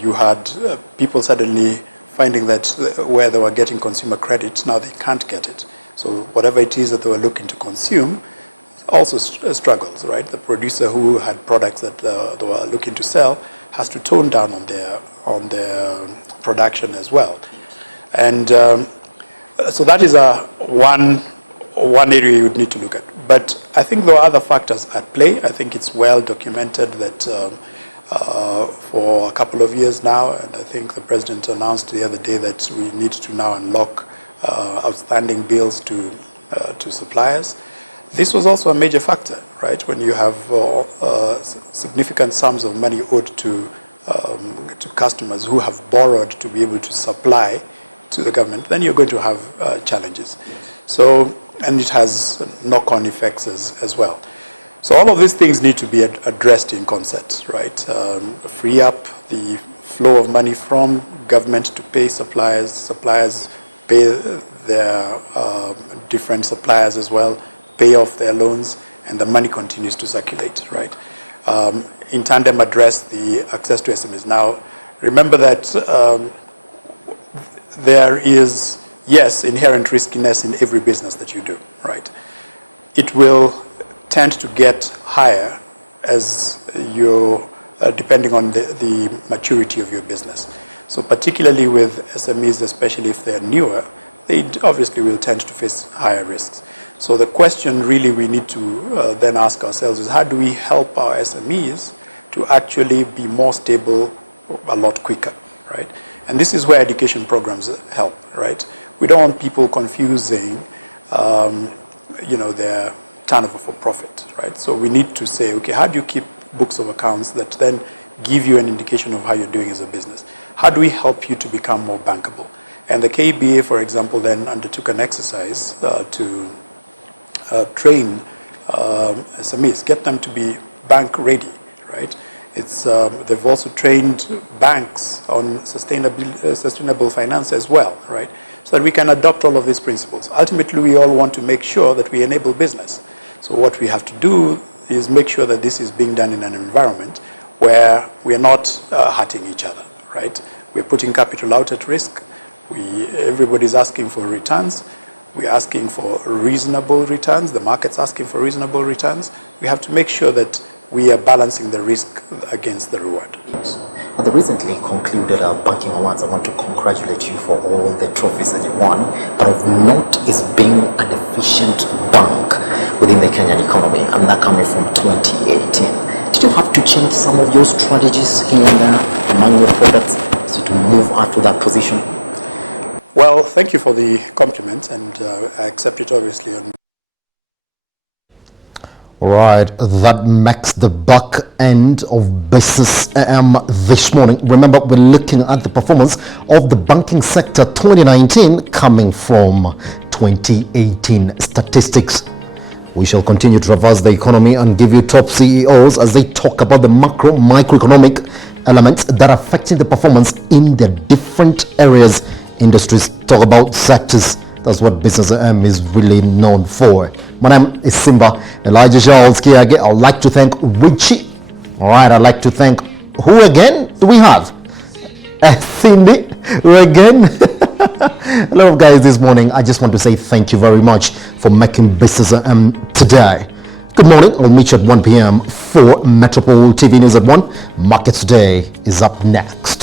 you had people suddenly finding that where they were getting consumer credit, now they can't get it. So whatever it is that they were looking to consume also struggles, right? The producer who had products that they were looking to sell has to tone down on their production as well. And so that is one area you would need to look at. But I think there are other factors at play. I think it's well documented that for a couple of years now, and I think the president announced the other day that we need to now unlock outstanding bills to suppliers. This was also a major factor, right? When you have significant sums of money owed to customers who have borrowed to be able to supply to the government, then you're going to have challenges. So, and it has knock-on effects as well. So all of these things need to be addressed in concert, right? Free up the flow of money from government to pay suppliers, suppliers pay their different suppliers as well, pay off their loans, and the money continues to circulate, right? In tandem, address the access to SMEs. Now, remember that there is, yes, inherent riskiness in every business that you do, right? It will tend to get higher as you, depending on the maturity of your business. So particularly with SMEs, especially if they're newer, they obviously will tend to face higher risks. So the question really we need to then ask ourselves is, how do we help our SMEs to actually be more stable a lot quicker, right? And this is where education programs help, right? We don't want people confusing, their turnover for profit, right? So we need to say, okay, how do you keep books of accounts that then give you an indication of how you're doing as a business? How do we help you to become more bankable? And the KBA, for example, then undertook an exercise to train SMEs, get them to be bank ready, right? It's, they've also trained banks on sustainable finance as well, right? So that we can adopt all of these principles. Ultimately, we all want to make sure that we enable business. So what we have to do is make sure that this is being done in an environment where we are not hurting each other, right? We're putting capital out at risk. Everybody's asking for returns. We're asking for reasonable returns. The market's asking for reasonable returns. We have to make sure that we are balancing the risk against the reward. At the recently concluded Banking Awards, I want to congratulate you for all the trophies that you won. But of note is being an efficient bank within the Kenyan economy, and that coming from 2018. Did you have to change some of your strategies here and there among your products so to move up to that position? Well, thank you for the compliment, and I accept it obviously. Right, that makes the back end of Business AM this morning. Remember, we're looking at the performance of the banking sector 2019 coming from 2018 statistics. We shall continue to traverse the economy and give you top CEOs as they talk about the microeconomic elements that are affecting the performance in their different areas, industries, talk about sectors. That's what Business AM is really known for. My name is Simba Elijah Charles Kiage. I'd like to thank Richie. All right, I'd like to thank, who again do we have? Cindy, who again? A lot of guys this morning. I just want to say thank you very much for making Business AM today. Good morning. I'll meet you at 1 p.m. for Metropole TV News at 1. Market Today is up next.